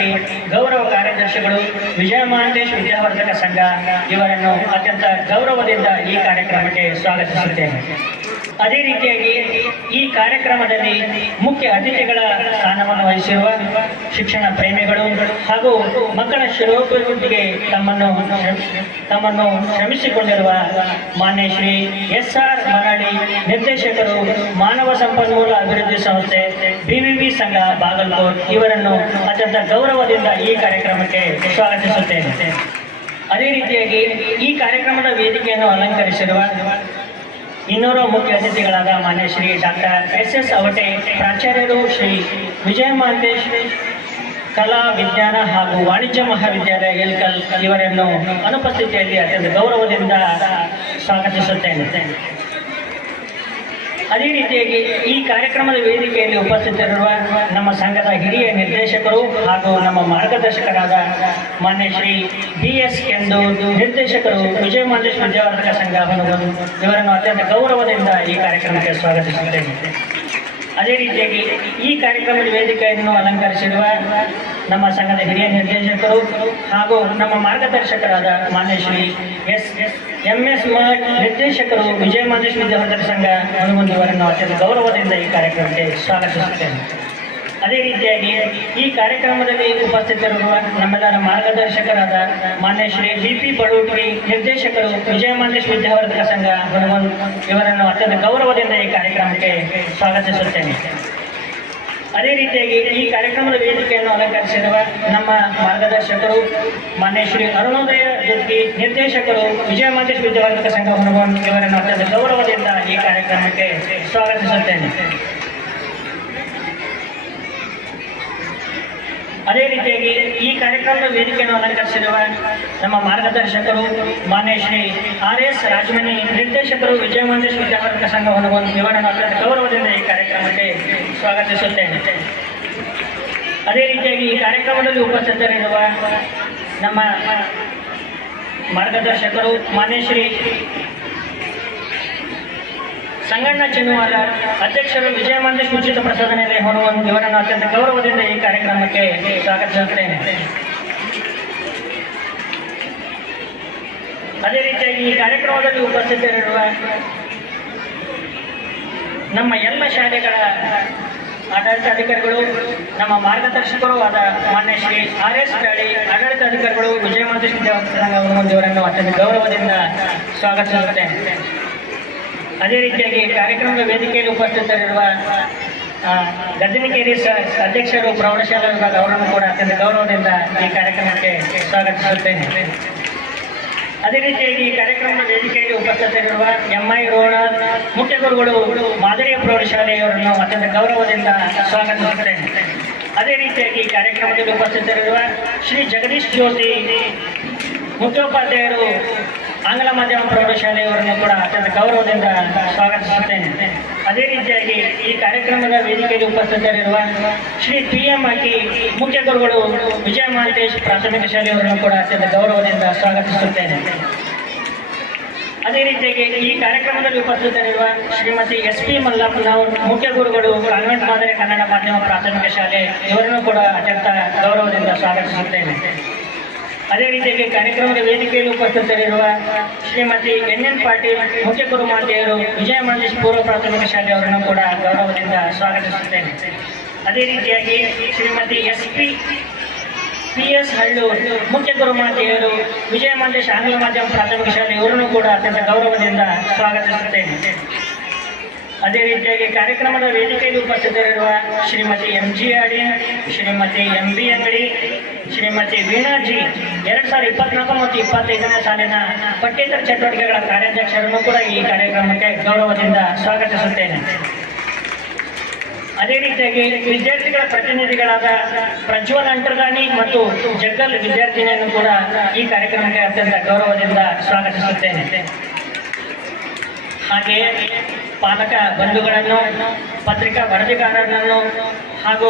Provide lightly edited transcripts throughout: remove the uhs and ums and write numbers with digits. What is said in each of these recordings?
Committee ಗೌರವ ಕಾರ್ಯದರ್ಶಿಗಳು ವಿಜಯ ಮಹಾಂತೇಶ್ ವಿದ್ಯಾವರ್ಧಕ ಸಂಘ ಇವರನ್ನು ಅತ್ಯಂತ ಗೌರವದಿಂದ ಈ ಕಾರ್ಯಕ್ರಮಕ್ಕೆ ಸ್ವಾಗತಿಸುತ್ತೇನೆ. ಅದೇ ರೀತಿಯಾಗಿ ಈ ಕಾರ್ಯಕ್ರಮದಲ್ಲಿ ಮುಖ್ಯ ಅತಿಥಿಗಳ ಸ್ಥಾನವನ್ನು ವಹಿಸಿರುವ ಶಿಕ್ಷಣ ಪ್ರೇಮಿಗಳು ಹಾಗೂ ಮಕ್ಕಳ ಶ್ರೇಯೋಭಿವೃದ್ಧಿಗೆ ತಮ್ಮನ್ನು ಶ್ರಮಿಸಿಕೊಂಡಿರುವ ಮಾನ್ಯ ಶ್ರೀ SR ಮರಳಿ ನಿರ್ದೇಶಕರು, ಮಾನವ ಸಂಪನ್ಮೂಲ ಅಭಿವೃದ್ಧಿ ಸಂಸ್ಥೆ BVV ಸಂಘ ಬಾಗಲಕೋಟ್ ಇವರನ್ನು ಅತ್ಯಂತ ಗೌರವದಿಂದ ಈ ಕಾರ್ಯಕ್ರಮಕ್ಕೆ ಸ್ವಾಗತಿಸುತ್ತೇನೆ. ಅದೇ ರೀತಿಯಾಗಿ ಈ ಕಾರ್ಯಕ್ರಮದ ವೇದಿಕೆಯನ್ನು ಅಲಂಕರಿಸಿರುವ ಇನ್ನೋರ್ವ ಮುಖ್ಯ ಅತಿಥಿಗಳಾದ ಮಾನ್ಯ ಶ್ರೀ ಡಾಕ್ಟರ್ SS ಅವಟೆ ಪ್ರಾಚಾರ್ಯರು, ಶ್ರೀ ವಿಜಯ ಮಹಾಂತೇಶ್ ಕಲಾ ವಿಜ್ಞಾನ ಹಾಗೂ ವಾಣಿಜ್ಯ ಮಹಾವಿದ್ಯಾಲಯ ಇಳಕಲ್ ಇವರನ್ನು ಅನುಪಸ್ಥಿತಿಯಲ್ಲಿ ಅತ್ಯಂತ ಗೌರವದಿಂದ ಸ್ವಾಗತಿಸುತ್ತೇನೆ. ಅದೇ ರೀತಿಯಾಗಿ ಈ ಕಾರ್ಯಕ್ರಮದ ವೇದಿಕೆಯಲ್ಲಿ ಉಪಸ್ಥಿತರಿರುವ ನಮ್ಮ ಸಂಘದ ಹಿರಿಯ ನಿರ್ದೇಶಕರು ಹಾಗೂ ನಮ್ಮ ಮಾರ್ಗದರ್ಶಕರಾದ ಮಾನ್ಯ ಶ್ರೀ BS ಕೆಂದೂರ್ ನಿರ್ದೇಶಕರು, ವಿಜಯ ಮಹಾಂತೇಶ್ ವಿದ್ಯಾವರ್ಧಕ ಸಂಘ ಇವರನ್ನು ಅತ್ಯಂತ ಗೌರವದಿಂದ ಈ ಕಾರ್ಯಕ್ರಮಕ್ಕೆ ಸ್ವಾಗತಿಸುತ್ತೇನೆ. ಅದೇ ರೀತಿಯಾಗಿ ಈ ಕಾರ್ಯಕ್ರಮದ ವೇದಿಕೆಯನ್ನು ಅಲಂಕರಿಸಿರುವ ನಮ್ಮ ಸಂಘದ ಹಿರಿಯ ನಿರ್ದೇಶಕರು ಹಾಗೂ ನಮ್ಮ ಮಾರ್ಗದರ್ಶಕರಾದ ಮಾನ್ಯ ಶ್ರೀ MS ಮಠ್ ನಿರ್ದೇಶಕರು, ವಿಜಯ ಮಹಾಂತೇಶ್ ವಿದ್ಯಾವರ್ಧಕ ಸಂಘ ಇವರನ್ನು ಅತ್ಯಂತ ಗೌರವದಿಂದ ಈ ಕಾರ್ಯಕ್ರಮಕ್ಕೆ ಸ್ವಾಗತಿಸುತ್ತೇನೆ. ಅದೇ ರೀತಿಯಾಗಿ ಈ ಕಾರ್ಯಕ್ರಮದಲ್ಲಿ ಉಪಸ್ಥಿತರಿರುವ ನಮ್ಮೆಲ್ಲರ ಮಾರ್ಗದರ್ಶಕರಾದ ಮಾನ್ಯ ಶ್ರೀ BP ಬಡೂಟ್ರಿ ನಿರ್ದೇಶಕರು, ವಿಜಯ ಮಹಾಂತೇಶ್ ವಿದ್ಯಾವರ್ಧಕ ಸಂಘ ಇವರನ್ನು ಅತ್ಯಂತ ಗೌರವದಿಂದ ಈ ಕಾರ್ಯಕ್ರಮಕ್ಕೆ ಸ್ವಾಗತಿಸುತ್ತೇನೆ. ಅದೇ ರೀತಿಯಾಗಿ ಈ ಕಾರ್ಯಕ್ರಮದ ವೇದಿಕೆಯನ್ನು ಅಲಂಕರಿಸಿರುವ ನಮ್ಮ ಮಾರ್ಗದರ್ಶಕರು ಮಾನ್ಯ ಶ್ರೀ ಅರುಣೋದಯ ಜೊತೆಗೆ ನಿರ್ದೇಶಕರು, ವಿಜಯ ಮಹಾಂತೇಶ್ ವಿದ್ಯಾವರ್ಧಕ ಸಂಘ ಇವರನ್ನು ಅತ್ಯಂತ ಗೌರವದಿಂದ ಈ ಕಾರ್ಯಕ್ರಮಕ್ಕೆ ಸ್ವಾಗತಿಸುತ್ತೇನೆ. ಅದೇ ರೀತಿಯಾಗಿ ಈ ಕಾರ್ಯಕ್ರಮದ ವೇದಿಕೆಯನ್ನು ಅಲಂಕರಿಸಿರುವ ನಮ್ಮ ಮಾರ್ಗದರ್ಶಕರು ಮಾನ್ಯ ಶ್ರೀ RS ರಾಜಮನಿ ನಿರ್ದೇಶಕರು, ವಿಜಯ ಮಹಾಂತೇಶ್ ವಿದ್ಯಾವರ್ಧಕ ಸಂಘ ಇವರನ್ನು ಅತ್ಯಂತ ಗೌರವದಿಂದ ಈ ಕಾರ್ಯಕ್ರಮಕ್ಕೆ ಸ್ವಾಗತಿಸುತ್ತೇನೆ. ಅದೇ ರೀತಿಯಾಗಿ ಈ ಕಾರ್ಯಕ್ರಮದಲ್ಲಿ ಉಪಸ್ಥಿತರಿರುವ ನಮ್ಮ ಮಾರ್ಗದರ್ಶಕರು ಮಾನ್ಯ ಶ್ರೀ ಸಂಗಣ್ಣ ಚಿನ್ನುವಾಲ ಅಧ್ಯಕ್ಷರು, ವಿಜಯ ಮಹಾಂತೇಶ್ ಉಚಿತ ಪ್ರಸಾದನೆ ಇವರನ್ನು ಅತ್ಯಂತ ಗೌರವದಿಂದ ಈ ಕಾರ್ಯಕ್ರಮಕ್ಕೆ ಸ್ವಾಗತಿಸುತ್ತೇನೆ. ಅದೇ ರೀತಿಯಾಗಿ ಈ ಕಾರ್ಯಕ್ರಮದಲ್ಲಿ ಉಪಸ್ಥಿತರಿರುವ ನಮ್ಮ ಎಲ್ಲ ಶಾಲೆಗಳ ಆಡಳಿತಾಧಿಕಾರಿಗಳು, ನಮ್ಮ ಮಾರ್ಗದರ್ಶಕರು ಆದ ಮಾನ್ಯ ಶ್ರೀ RS ಗಾಳಿ ಆಡಳಿತಾಧಿಕಾರಿಗಳು, ವಿಜಯ ಮಹಾಂತೇಶ್ ವಿದ್ಯಾವರ್ಧಕ ಸಂಘ ಇವರನ್ನು ಅತ್ಯಂತ ಗೌರವದಿಂದ ಸ್ವಾಗತಿಸುತ್ತೇನೆ. ಅದೇ ರೀತಿಯಾಗಿ ಕಾರ್ಯಕ್ರಮದ ವೇದಿಕೆಯಲ್ಲಿ ಉಪಸ್ಥಿತರಿರುವ ಗದ್ದನಿಕೇರಿ ಅಧ್ಯಕ್ಷರು, ಪ್ರೌಢಶಾಲಾ ವಿಭಾಗ ಅವರನ್ನು ಕೂಡ ಅತ್ಯಂತ ಗೌರವದಿಂದ ಈ ಕಾರ್ಯಕ್ರಮಕ್ಕೆ ಸ್ವಾಗತಿಸುತ್ತೇನೆ. ಅದೇ ರೀತಿಯಾಗಿ ಈ ಕಾರ್ಯಕ್ರಮದ ವೇದಿಕೆಯಲ್ಲಿ ಉಪಸ್ಥಿತರಿರುವ MI ರೋಣ ಮುಖ್ಯ ಗುರುಗಳು, ಮಾದರಿಯ ಪ್ರೌಢಶಾಲೆಯವರನ್ನು ಅತ್ಯಂತ ಗೌರವದಿಂದ ಸ್ವಾಗತಿಸುತ್ತೇನೆ. ಅದೇ ರೀತಿಯಾಗಿ ಈ ಕಾರ್ಯಕ್ರಮದಲ್ಲಿ ಉಪಸ್ಥಿತರಿರುವ ಶ್ರೀ ಜಗದೀಶ್ ಜ್ಯೋತಿ ಮುಖ್ಯೋಪಾಧ್ಯಾಯರು, ಆಂಗ್ಲ ಮಾಧ್ಯಮ ಪ್ರೌಢಶಾಲೆಯವರನ್ನು ಕೂಡ ಅತ್ಯಂತ ಗೌರವದಿಂದ ಸ್ವಾಗತಿಸುತ್ತೇನೆ. ಅದೇ ರೀತಿಯಾಗಿ ಈ ಕಾರ್ಯಕ್ರಮದ ವೇದಿಕೆಯಲ್ಲಿ ಉಪಸ್ಥಿತರಿರುವ ಶ್ರೀ PM ಅಕ್ಕಿ ಮುಖ್ಯ ಗುರುಗಳು, ವಿಜಯ ಮಹಾಂತೇಶ್ ಪ್ರಾಥಮಿಕ ಶಾಲೆಯವರನ್ನು ಕೂಡ ಅತ್ಯಂತ ಗೌರವದಿಂದ ಸ್ವಾಗತಿಸುತ್ತೇನೆ. ಅದೇ ರೀತಿಯಾಗಿ ಈ ಕಾರ್ಯಕ್ರಮದಲ್ಲಿ ಉಪಸ್ಥಿತರಿರುವ ಶ್ರೀಮತಿ SP ಮಲ್ಲಪ್ಪನವರು ಮುಖ್ಯ ಗುರುಗಳು, ಕಾನ್ವೆಂಟ್ ಮಾದರಿ ಕನ್ನಡ ಮಾಧ್ಯಮ ಪ್ರಾಥಮಿಕ ಶಾಲೆ ಇವರನ್ನು ಕೂಡ ಅತ್ಯಂತ ಗೌರವದಿಂದ ಸ್ವಾಗತಿಸುತ್ತೇನೆ. ಅದೇ ರೀತಿಯಾಗಿ ಕಾರ್ಯಕ್ರಮದ ವೇದಿಕೆಯಲ್ಲಿ ಉಪಸ್ಥಿತರಿರುವ ಶ್ರೀಮತಿ NN ಪಾಟೀಲ್ ಮುಖ್ಯ ಗುರು ಮಾತೆಯರು, ವಿಜಯ ಮಹಾಂತೇಶ್ ಪೂರ್ವ ಪ್ರಾಥಮಿಕ ಶಾಲೆಯವರನ್ನು ಕೂಡ ಗೌರವದಿಂದ ಸ್ವಾಗತಿಸುತ್ತೇನೆ. ಅದೇ ರೀತಿಯಾಗಿ ಶ್ರೀಮತಿ SP PS ಹಳ್ಳೂರ್ ಮುಖ್ಯ ಗುರು ಮಾತೆಯರು, ವಿಜಯ ಮಹಾಂತೇಶ್ ಆಂಗ್ಲ ಮಾಧ್ಯಮ ಪ್ರಾಥಮಿಕ ಶಾಲೆ ಇವರನ್ನು ಕೂಡ ಅತ್ಯಂತ ಗೌರವದಿಂದ ಸ್ವಾಗತಿಸುತ್ತೇನೆ. ಅದೇ ರೀತಿಯಾಗಿ ಕಾರ್ಯಕ್ರಮದ ವೇದಿಕೆಯಲ್ಲಿ ಉಪಸ್ಥಿತರಿರುವ ಶ್ರೀಮತಿ MG ಆಡಿ, ಶ್ರೀಮತಿ MB ಅಂಗಡಿ, ಶ್ರೀಮತಿ ವೀಣಾಜಿ 2024 ಮತ್ತು 25ನೇ ಸಾಲಿನ ಪಠ್ಯೇತರ ಚಟುವಟಿಕೆಗಳ ಕಾರ್ಯಾಧ್ಯಕ್ಷರನ್ನು ಕೂಡ ಈ ಕಾರ್ಯಕ್ರಮಕ್ಕೆ ಗೌರವದಿಂದ ಸ್ವಾಗತಿಸುತ್ತೇನೆ. ಅದೇ ರೀತಿಯಾಗಿ ವಿದ್ಯಾರ್ಥಿಗಳ ಪ್ರತಿನಿಧಿಗಳಾದ ಪ್ರಜ್ವಲ್ ಅಂಟರ್ಗಾಣಿ ಮತ್ತು ಜಗ್ಗಲ್ ವಿದ್ಯಾರ್ಥಿನಿಯನ್ನು ಕೂಡ ಈ ಕಾರ್ಯಕ್ರಮಕ್ಕೆ ಅತ್ಯಂತ ಗೌರವದಿಂದ ಸ್ವಾಗತಿಸುತ್ತೇನೆ. ಹಾಗೆಯೇ ಪಾಲಕ ಬಂಧುಗಳನ್ನು, ಪತ್ರಿಕಾ ವರದಿಗಾರರನ್ನು ಹಾಗೂ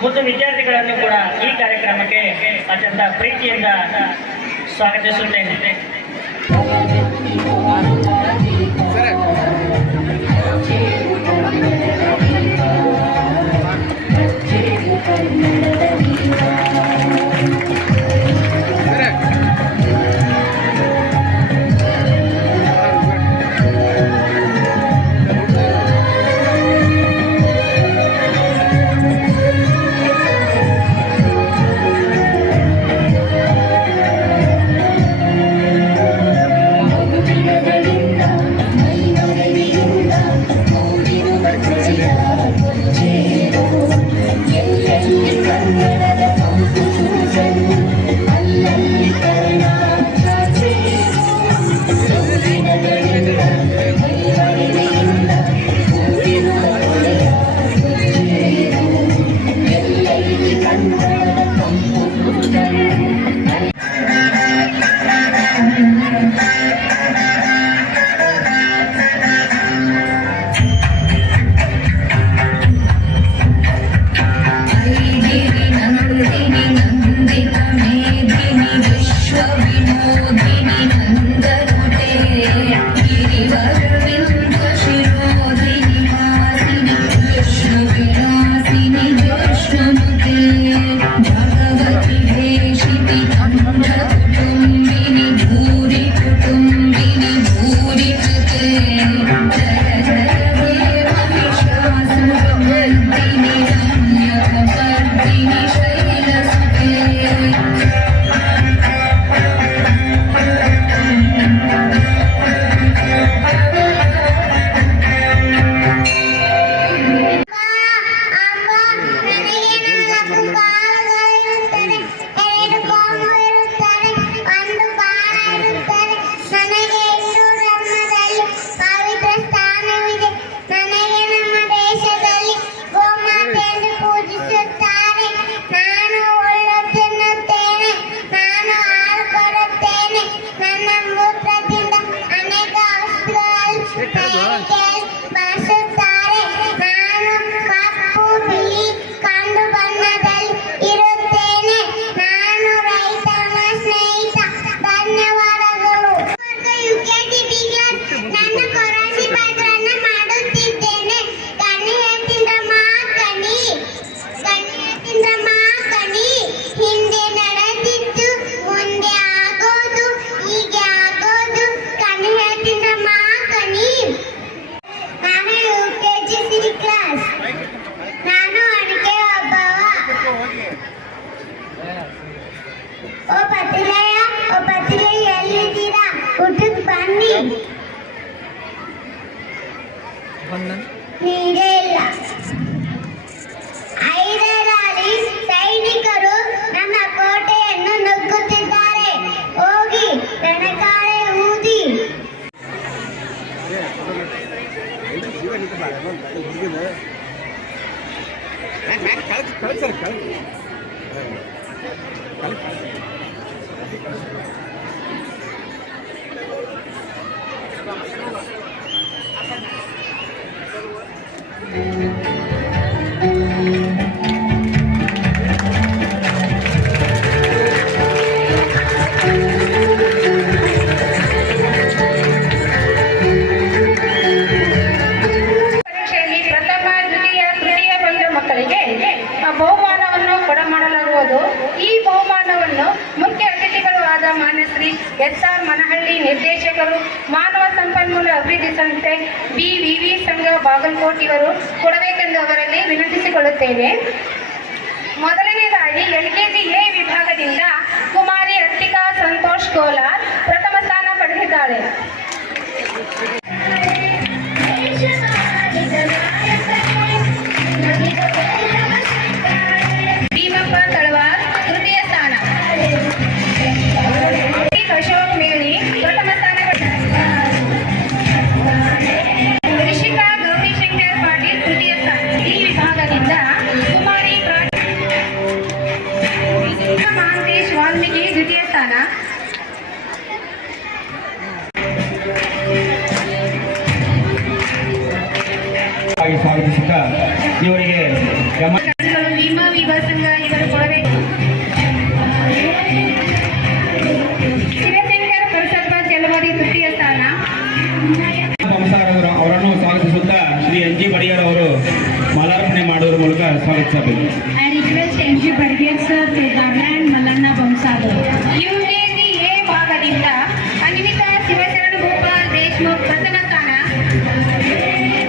ಮುದ್ದು ವಿದ್ಯಾರ್ಥಿಗಳನ್ನು ಕೂಡ ಈ ಕಾರ್ಯಕ್ರಮಕ್ಕೆ ಅತ್ಯಂತ ಪ್ರೀತಿಯಿಂದ ಸ್ವಾಗತಿಸುತ್ತೇನೆ. ಬಹುಮಾನವನ್ನು ಕೊಡಮಾಡಲಾಗುವುದು. ಈ ಬಹುಮಾನವನ್ನು ಮುಖ್ಯ ಅತಿಥಿಗಳು ಆದ ಮಾನ್ಯ ಶ್ರೀ SR ಮನಹಳ್ಳಿ, ನಿರ್ದೇಶಕರು, ಮಾನವ ಸಂಪನ್ಮೂಲ ಅಭಿವೃದ್ಧಿ ಸಂಸ್ಥೆ BVV ಸಂಘ ಬಾಗಲಕೋಟ್ ಇವರು ಕೊಡಬೇಕೆಂದು ಅವರಲ್ಲಿ ವಿನಂತಿಸಿಕೊಳ್ಳುತ್ತೇವೆ. ಮೊದಲನೇದಾಗಿ LKG A ವಿಭಾಗದಿಂದ ಕುಮಾರಿ ಅತ್ತಿಕಾ ಸಂತೋಷ್ ಕೋಲಾರ್ ಪ್ರಥಮ ಸ್ಥಾನ ಪಡೆದಿದ್ದಾಳೆ. ಭೀಮಪ್ಪ ತಳವಾರ್ ತೃತೀಯ ಸ್ಥಾನ. ಅಶೋಕ್ ಮೇಳಿ ಪ್ರಥಮ ಸ್ಥಾನ. ರಿಷಿಕಾ ಗೌರಿಶಂಕರ್ ಪಾಟೀಲ್ ತೃತೀಯ ಸ್ಥಾನ. ಈ ವಿಭಾಗದಿಂದ ಕುಮಾರಿ ಮಹಾಂತೇಶ್ ವಾಲ್ಮೀಕಿ ದ್ವಿತೀಯ ಸ್ಥಾನ. ಸ್ವಾಗತಿಸುತ್ತ ಇವರಿಗೆ ಭೀಮಾ ವಿಭಾ ಸಂಘ ಇವರು ಕೊಡಬೇಕು. ಶಿವಶಂಕರ್ ಪರಸಪ್ಪ ಚಲವಾದಿ ತೃತೀಯ ಸ್ಥಾನ. ಅವರನ್ನು ಸ್ವಾಗತಿಸುತ್ತ ಶ್ರೀ NG ಬಡಿಗೇರ್ ಅವರು ಮಾಲಾರ್ಪಣೆ ಮಾಡುವುದರ ಮೂಲಕ ಸ್ವಾಗತಿಸಬೇಕು. I request NG Badiger sir to Garland Mallanna Bansagar. UKG A ಭಾಗದಿಂದ ಅನ್ವಿತಾ ಶಿವಶರಣ ಗೋಪಾಲ್ ದೇಶಮುಖ್ ಪ್ರಥಮ ಸ್ಥಾನ.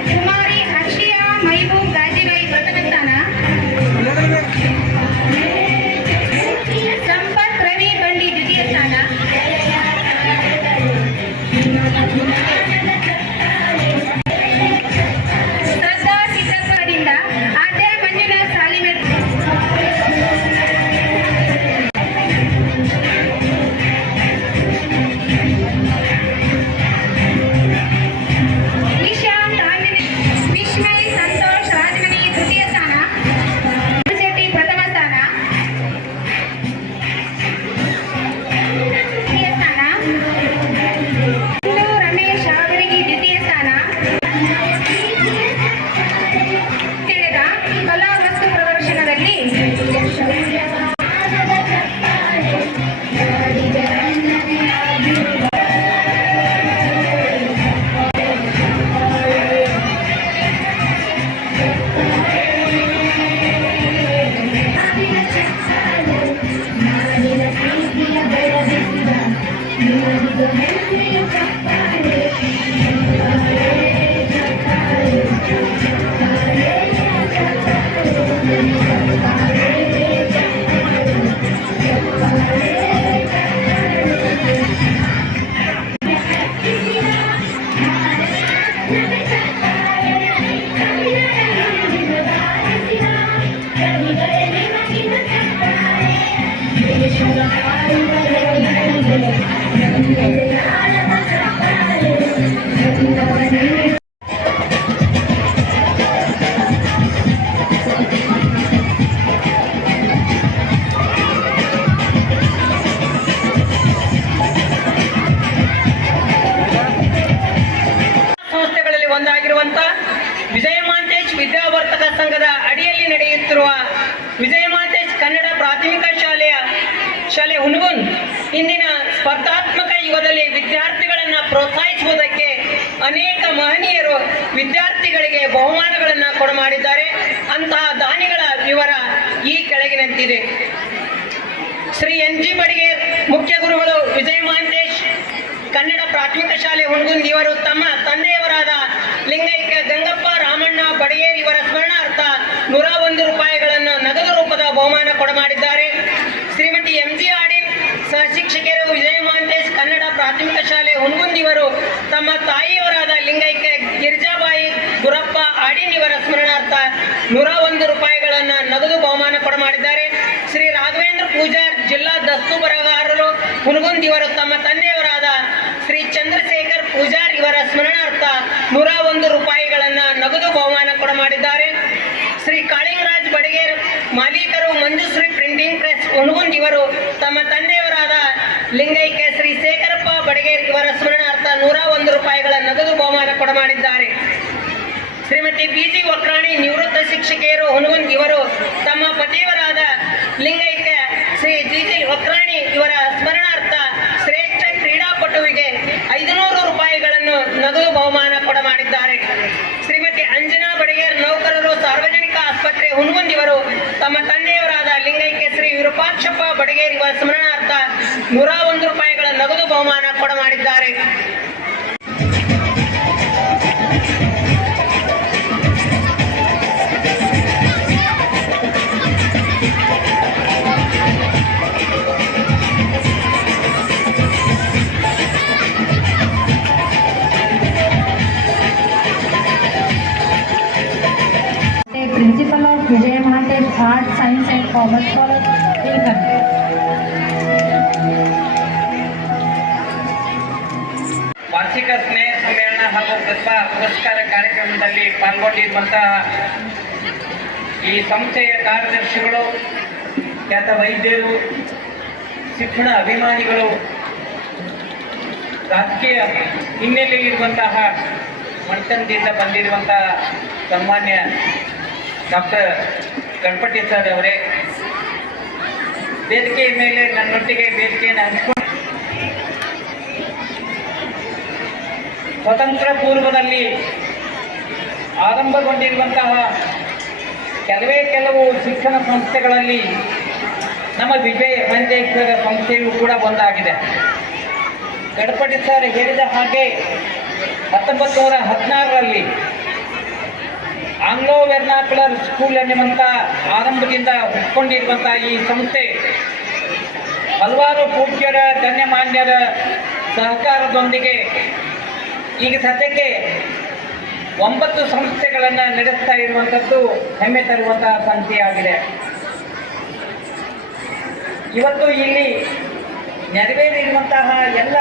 ಕುಮಾರಿ ಅಕ್ಷಿಯಾ ಮೈಬೂಬ್ ಗಾಜಿಬೈ ಪ್ರಥಮ ಸ್ಥಾನ. ಸಂಪತ್ ರವಿ ಬಂಡಿ ದ್ವಿತೀಯ ಸ್ಥಾನ. ಶ್ರದ್ಧಾ ಚಿತ್ರಪಟದಿಂದ ಆದ್ಯ ಮಂಜುನಾಥ್ ಸಾಲಿಮೆಟ್. ನಿಶಾಂತ್ ಆಂಜನೇಯ, ವಿಸ್ಮಯ್ ಸಂತೋಷ್ ರಾಜಮನಿ ತೃತೀಯ ಸ್ಥಾನ. ಶೆಟ್ಟಿ ಪ್ರಥಮ ಸ್ಥಾನ. ತೃತೀಯ ಸ್ಥಾನ. ಇಂದು ರಮೇಶ್ ಅವರಿಗೆ ದ್ವಿತೀಯ ಸ್ಥಾನ. ತಿಳಿದ ಕಲಾ ವಸ್ತು ಪ್ರದರ್ಶನದಲ್ಲಿ ಸಂಸ್ಥೆಗಳಲ್ಲಿ ಒಂದಾಗಿರುವಂತಹ ವಿಜಯಮಾಂತೇಶ್ ವಿದ್ಯಾವರ್ತಕ ಸಂಘದ ಅಡಿಯಲ್ಲಿ ನಡೆಯುತ್ತಿರುವ ವಿಜಯಮಾಂತೇಶ್ ಕನ್ನಡ ಪ್ರಾಥಮಿಕ ಶಾಲೆ ಹುನಗುಂದ್ ಇಂದಿನ ಸ್ಪರ್ಧಾತ್ಮಕ ಯುಗದಲ್ಲಿ ವಿದ್ಯಾರ್ಥಿಗಳನ್ನು ಪ್ರೋತ್ಸಾಹಿಸುವುದಕ್ಕೆ ಅನೇಕ ಮಹನೀಯರು ವಿದ್ಯಾರ್ಥಿಗಳಿಗೆ ಬಹುಮಾನಗಳನ್ನು ಕೊಡಮಾಡಿದ್ದಾರೆ. ಅಂತಹ ದಾನಿಗಳ ವಿವರ ಈ ಕೆಳಗಿನಂತಿದೆ. ಶ್ರೀ NG ಬಡಿಗೇರ್ ಮುಖ್ಯ ಗುರುಗಳು ವಿಜಯಮಾಂತೇಶ್ ಕನ್ನಡ ಪ್ರಾಥಮಿಕ ಶಾಲೆ ಹುನಗುಂದ್ ಇವರು ತಮ್ಮ ತಂದೆಯವರಾದ ಲಿಂಗೈಕ್ಯ ಗಂಗಪ್ಪ ರಾಮಣ್ಣ ಬಡಿಗೇರ್ ಇವರ ಸ್ಮರಣಾರ್ಥ 101 ರೂಪಾಯಿಗಳನ್ನು ನಗದು ರೂಪದ ಬಹುಮಾನ ಕೊಡಮಾಡಿದ್ದಾರೆ. ಶ್ರೀಮತಿ MG ಆಡಿನ್ ಸಹಶಿಕ್ಷಕಿಯರು ವಿಜಯಮಾಂತೇಶ್ ಕನ್ನಡ ಪ್ರಾಥಮಿಕ ಶಾಲೆ ಹುನಗುಂದ್ ಇವರು ತಮ್ಮ ತಾಯಿಯವರಾದ ಲಿಂಗೈಕ್ಯ ಗಿರಿಜಾಬಾಯಿ ಗುರಪ್ಪ ಆಡಿನ್ ಇವರ ಸ್ಮರಣಾರ್ಥ 101 ರೂಪಾಯಿಗಳನ್ನು ನಗದು ಬಹುಮಾನ ಕೊಡಮಾಡಿದ್ದಾರೆ. ಶ್ರೀ ರಾಘವೇಂದ್ರ ಪೂಜಾರ್ ಜಿಲ್ಲಾ ದಸ್ತು ಬರಹಗಾರರು ಹುನಗುಂದ್ ಇವರು ತಮ್ಮ ತಂದೆಯವರಾದ ಶ್ರೀ ಚಂದ್ರಶೇಖರ್ ಪೂಜಾರ್ ಇವರ ಸ್ಮರಣಾರ್ಥ 101 ರೂಪಾಯಿಗಳನ್ನು ನಗದು ಬಹುಮಾನ ಕೊಡಮಾಡಿದ್ದಾರೆ. ಶ್ರೀ ಕಾಳಿಂಗರಾಜ್ ಬಡಿಗೇರ್ ಮಾಲೀಕರು ಮಂಜುಶ್ರೀ ಪ್ರಿಂಟಿಂಗ್ ಪ್ರೆಸ್ ಹುಣಗುಂದ್ ಇವರು ತಮ್ಮ ತಂದೆಯವರಾದ ಲಿಂಗೈಕ್ಯ ಶ್ರೀ ಶೇಖರಪ್ಪ ಬಡಿಗೇರ್ ಇವರ ಸ್ಮರಣಾರ್ಥ 101 ರೂಪಾಯಿಗಳ ನಗದು ಬಹುಮಾನ ಕೊಡಮಾಡಿದ್ದಾರೆ. ಶ್ರೀಮತಿ ಬಿಜಿ ವಕ್ರಾಣಿ ನಿವೃತ್ತ ಶಿಕ್ಷಕಿಯರು ಹುಣಗುಂದ್ ಇವರು ತಮ್ಮ ಪತಿಯವರಾದ ಲಿಂಗೈಕ್ಯ ಶ್ರೀ ಜಿಜಿ ವಕ್ರಾಣಿ ಇವರ ಸ್ಮರಣಾರ್ಥ ಶ್ರೇಷ್ಠ ಕ್ರೀಡಾಪಟುವಿಗೆ 500 ರೂಪಾಯಿಗಳನ್ನು ನಗದು ಬಹುಮಾನ ಕೊಡಮಾಡಿದ್ದಾರೆ. ಶ್ರೀಮತಿ ಅಂಜನಾ ಬಡಿಗೇರ್ ನೌಕರರು ಸಾರ್ವಜನಿಕ ಆಸ್ಪತ್ರೆ ಹುಣಗುಂದ್ ಇವರು ತಮ್ಮ ತಂದೆಯವರಾದ ಲಿಂಗೈಕ್ಯ ಶ್ರೀ ವಿರೂಪಾಕ್ಷಪ್ಪ ಬಡಿಗೇರ್ ಇವರ ಸ್ಮರಣಾರ್ಥ 101 ರೂಪಾಯಿಗಳ ನಗದು ಬಹುಮಾನ ಕೊಡಮಾಡಿದ್ದಾರೆ. Principal of Vijay Mahadev Arts, Science and Commerce College, Ilkan. ವಾರ್ಷಿಕ ಸ್ನೇಹ ಸಮ್ಮೇಳನ ಹಾಗೂ ಪ್ರತಿಭಾ ಪುರಸ್ಕಾರ ಕಾರ್ಯಕ್ರಮದಲ್ಲಿ ಪಾಲ್ಗೊಂಡಿರುವಂತಹ ಈ ಸಂಸ್ಥೆಯ ಕಾರ್ಯದರ್ಶಿಗಳು, ಖ್ಯಾತ ವೈದ್ಯರು, ಶಿಕ್ಷಣ ಅಭಿಮಾನಿಗಳು, ರಾಜಕೀಯ ಹಿನ್ನೆಲೆ ಇರುವಂತಹ ಮಂಟನದಿಂದ ಬಂದಿರುವಂತಹ ಸನ್ಮಾನ್ಯ ಡಾಕ್ಟರ್ ಗಣಪತಿ ಸರ್ ಅವರೇ, ವೇದಿಕೆಯ ಮೇಲೆ ನನ್ನೊಟ್ಟಿಗೆ ವೇದಿಕೆಯನ್ನು ಹಂಚಿಕೊಂಡು ಸ್ವತಂತ್ರ ಪೂರ್ವದಲ್ಲಿ ಆರಂಭಗೊಂಡಿರುವಂತಹ ಕೆಲವು ಶಿಕ್ಷಣ ಸಂಸ್ಥೆಗಳಲ್ಲಿ ನಮ್ಮ ವಿಜಯ ಮಂಜೇಶ್ವರ ಸಂಸ್ಥೆಯು ಕೂಡ ಒಂದಾಗಿದೆ. ಗಣಪತಿ ಸರ್ ಹೇಳಿದ ಹಾಗೆ 1916ರಲ್ಲಿ ಆಂಗ್ಲೋ ವೆರ್ನಾಕ್ಯುಲರ್ ಸ್ಕೂಲ್ ಎನ್ನುವಂಥ ಆರಂಭದಿಂದ ಹುಟ್ಕೊಂಡಿರುವಂಥ ಈ ಸಂಸ್ಥೆ ಹಲವಾರು ಪೂಜ್ಯರ ಗಣ್ಯಮಾನ್ಯರ ಸಹಕಾರದೊಂದಿಗೆ ಈಗ ಸದ್ಯಕ್ಕೆ 9 ಸಂಸ್ಥೆಗಳನ್ನು ನಡೆಸ್ತಾ ಇರುವಂಥದ್ದು ಹೆಮ್ಮೆ ತರುವಂತಹ ಸಂಖ್ಯೆಯಾಗಿದೆ. ಇವತ್ತು ಇಲ್ಲಿ ನೆರವೇರಿರುವಂತಹ ಎಲ್ಲ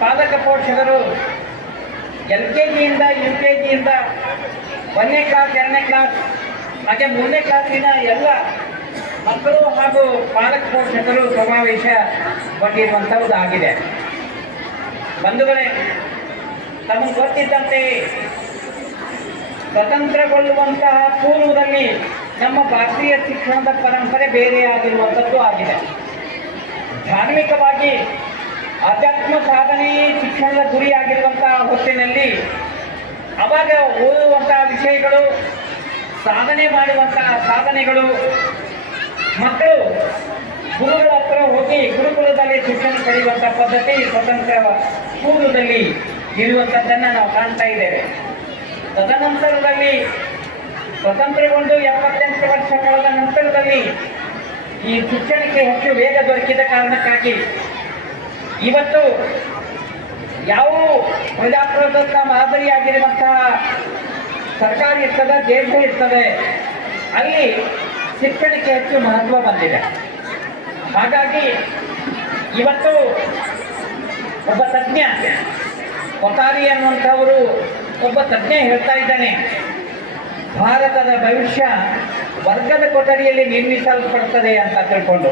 ಪಾಲಕ ಪೋಷಕರು LKGಯಿಂದ UKGಯಿಂದ 1ನೇ ಕ್ಲಾಸ್ 2ನೇ ಕ್ಲಾಸ್ ಹಾಗೆ 3ನೇ ಕ್ಲಾಸಿನ ಎಲ್ಲ ಮಕ್ಕಳು ಹಾಗೂ ಪಾಲಕ ಪೋಷಕರು ಸಮಾವೇಶಗೊಂಡಿರುವಂಥದ್ದಾಗಿದೆ. ಬಂಧುಗಳೇ, ತಮಗೆ ಗೊತ್ತಿದ್ದಂತೆ ಸ್ವತಂತ್ರಗೊಳ್ಳುವಂತಹ ಪೂರ್ವದಲ್ಲಿ ನಮ್ಮ ಭಾರತೀಯ ಶಿಕ್ಷಣದ ಪರಂಪರೆ ಬೇರೆಯಾಗಿರುವಂಥದ್ದು ಆಗಿದೆ. ಧಾರ್ಮಿಕವಾಗಿ ಆಧ್ಯಾತ್ಮ ಸಾಧನೆ ಶಿಕ್ಷಣದ ಗುರಿಯಾಗಿರುವಂತಹ ಹೊತ್ತಿನಲ್ಲಿ ಅವಾಗ ಓದುವಂತಹ ವಿಷಯಗಳು, ಸಾಧನೆ ಮಾಡುವಂತಹ ಸಾಧನೆಗಳು, ಮಕ್ಕಳು ಗುರುಗಳ ಹತ್ರ ಹೋಗಿ ಗುರುಕುಲದಲ್ಲಿ ಶಿಕ್ಷಣ ಪಡೆಯುವಂಥ ಪದ್ಧತಿ ಸ್ವತಂತ್ರ ಪೂರ್ವದಲ್ಲಿ ಇರುವಂಥದ್ದನ್ನು ನಾವು ಕಾಣ್ತಾ ಇದ್ದೇವೆ. ತದನಂತರದಲ್ಲಿ ಸ್ವತಂತ್ರಗೊಂಡು 78 ವರ್ಷ ಕಳೆದ ನಂತರದಲ್ಲಿ ಈ ಶಿಕ್ಷಣಕ್ಕೆ ಹೆಚ್ಚು ವೇಗ ದೊರಕಿದ ಕಾರಣಕ್ಕಾಗಿ ಇವತ್ತು ಯಾವ ಪ್ರಜಾಪ್ರಭುತ್ವ ಮಾದರಿಯಾಗಿರುವಂತಹ ಸರ್ಕಾರ ಇರ್ತದೆ, ದೇಶ ಇರ್ತದೆ, ಅಲ್ಲಿ ಶಿಕ್ಷಣಕ್ಕೆ ಹೆಚ್ಚು ಮಹತ್ವ ಬಂದಿದೆ. ಹಾಗಾಗಿ ಇವತ್ತು ಒಬ್ಬ ತಜ್ಞ ಕೊಠಾರಿ ಅನ್ನುವಂಥವರು ಒಬ್ಬ ತಜ್ಞ ಹೇಳ್ತಾ ಇದ್ದಾನೆ, ಭಾರತದ ಭವಿಷ್ಯ ವರ್ಗದ ಕೊಠಡಿಯಲ್ಲಿ ನಿರ್ಮಿಸಲ್ಪಡ್ತದೆ ಅಂತ ತಿಳ್ಕೊಂಡು.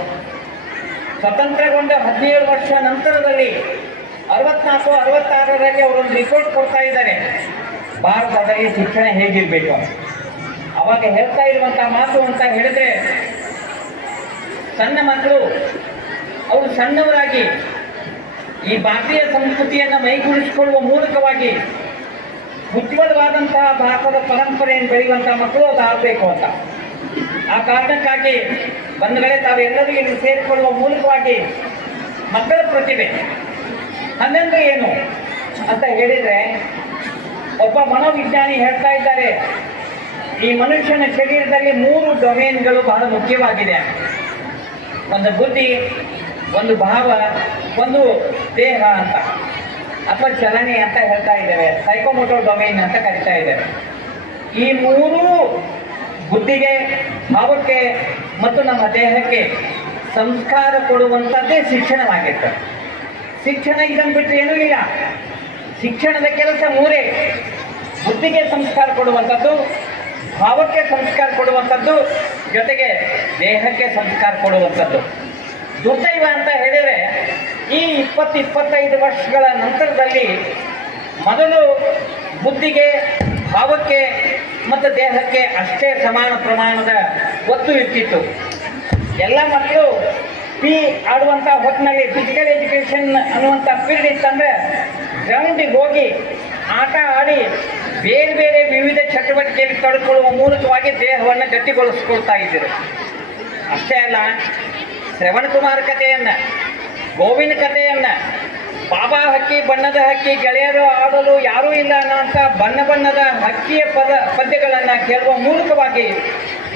ಸ್ವತಂತ್ರಗೊಂಡ 17 ವರ್ಷ ನಂತರದಲ್ಲಿ 64, 66ರಲ್ಲಿ ಅವರೊಂದು ರಿಪೋರ್ಟ್ ಕೊಡ್ತಾ ಇದ್ದಾರೆ, ಭಾರತದಲ್ಲಿ ಶಿಕ್ಷಣ ಹೇಗಿರಬೇಕು. ಅವಾಗ ಹೇಳ್ತಾ ಇರುವಂಥ ಮಾತು ಅಂತ ಹೇಳಿದ್ರೆ, ಸಣ್ಣ ಮಕ್ಕಳು ಅವರು ಸಣ್ಣವರಾಗಿ ಈ ಭಾರತೀಯ ಸಂಸ್ಕೃತಿಯನ್ನು ಮೈಗೂಡಿಸಿಕೊಳ್ಳುವ ಮೂಲಕವಾಗಿ ಉಜ್ವಲವಾದಂತಹ ಭಾರತದ ಪರಂಪರೆಯನ್ನು ಬೆಳೆಯುವಂತಹ ಮಕ್ಕಳು ಅದು ಆಗಬೇಕು ಅಂತ. ಆ ಕಾರಣಕ್ಕಾಗಿ ಬಂಧುಗಳೇ, ತಾವೆಲ್ಲರೂ ಇಲ್ಲಿ ಸೇರಿಕೊಳ್ಳುವ ಮೂಲಕವಾಗಿ ಮಕ್ಕಳ ಪ್ರತಿಭೆ ಹಂಗಂದ್ರೆ ಏನು ಅಂತ ಹೇಳಿದರೆ, ಒಬ್ಬ ಮನೋವಿಜ್ಞಾನಿ ಹೇಳ್ತಾ ಇದ್ದಾರೆ, ಈ ಮನುಷ್ಯನ ಶರೀರದಲ್ಲಿ 3 ಡೊಮೇನ್ಗಳು ಬಹಳ ಮುಖ್ಯವಾಗಿದೆ. ಒಂದು ಬುದ್ಧಿ, ಒಂದು ಭಾವ, ಒಂದು ದೇಹ ಅಂತ, ಅಥವಾ ಚಲನೆ ಅಂತ ಹೇಳ್ತಾ ಇದ್ದೇವೆ. ಸೈಕೋಮೋಟರ್ ಡೊಮೇನ್ ಅಂತ ಕರಿತಾ ಇದ್ದೇವೆ. ಈ 3 ಬುದ್ಧಿಗೆ, ಭಾವಕ್ಕೆ ಮತ್ತು ನಮ್ಮ ದೇಹಕ್ಕೆ ಸಂಸ್ಕಾರ ಕೊಡುವಂಥದ್ದೇ ಶಿಕ್ಷಣವಾಗಿರ್ತದೆ. ಶಿಕ್ಷಣ ಇದನ್ನು ಬಿಟ್ಟರೆ ಏನೂ ಇಲ್ಲ. ಶಿಕ್ಷಣದ ಕೆಲಸ 3: ಬುದ್ಧಿಗೆ ಸಂಸ್ಕಾರ ಕೊಡುವಂಥದ್ದು, ಭಾವಕ್ಕೆ ಸಂಸ್ಕಾರ ಕೊಡುವಂಥದ್ದು, ಜೊತೆಗೆ ದೇಹಕ್ಕೆ ಸಂಸ್ಕಾರ ಕೊಡುವಂಥದ್ದು. ದುರ್ದೈವ ಅಂತ ಹೇಳಿದರೆ ಈ 20-25 ವರ್ಷಗಳ ನಂತರದಲ್ಲಿ ಮೊದಲು ಬುದ್ಧಿಗೆ, ಭಾವಕ್ಕೆ ಮತ್ತು ದೇಹಕ್ಕೆ ಅಷ್ಟೇ ಸಮಾನ ಪ್ರಮಾಣದ ಒತ್ತು ಇರ್ತಿತ್ತು. ಎಲ್ಲ ಮಕ್ಕಳು ಆಡುವಂಥ ಹೊತ್ತಿನಲ್ಲಿ ಫಿಸಿಕಲ್ ಎಜುಕೇಷನ್ ಅನ್ನುವಂಥ ಪೀರಿಯಡ್ ಇತ್ತಂದರೆ ಗ್ರೌಂಡಿಗೆ ಹೋಗಿ ಆಟ ಆಡಿ ಬೇರೆ ಬೇರೆ ವಿವಿಧ ಚಟುವಟಿಕೆಯಲ್ಲಿ ತೊಡಕೊಳ್ಳುವ ಮೂಲಕವಾಗಿ ದೇಹವನ್ನು ಗಟ್ಟಿಗೊಳಿಸ್ಕೊಳ್ತಾ ಇದ್ದರು. ಅಷ್ಟೇ ಅಲ್ಲ, ಶ್ರವಣಕುಮಾರ್ ಕಥೆಯನ್ನು, ಗೋವಿನ ಕಥೆಯನ್ನು, ಬಾಬಾ ಹಕ್ಕಿ, ಬಣ್ಣದ ಹಕ್ಕಿ, ಗೆಳೆಯರು ಆಡಲು ಯಾರೂ ಇಲ್ಲ ಅನ್ನೋಂಥ ಬಣ್ಣದ ಹಕ್ಕಿಯ ಪದ್ಯಗಳನ್ನು ಕೇಳುವ ಮೂಲಕವಾಗಿ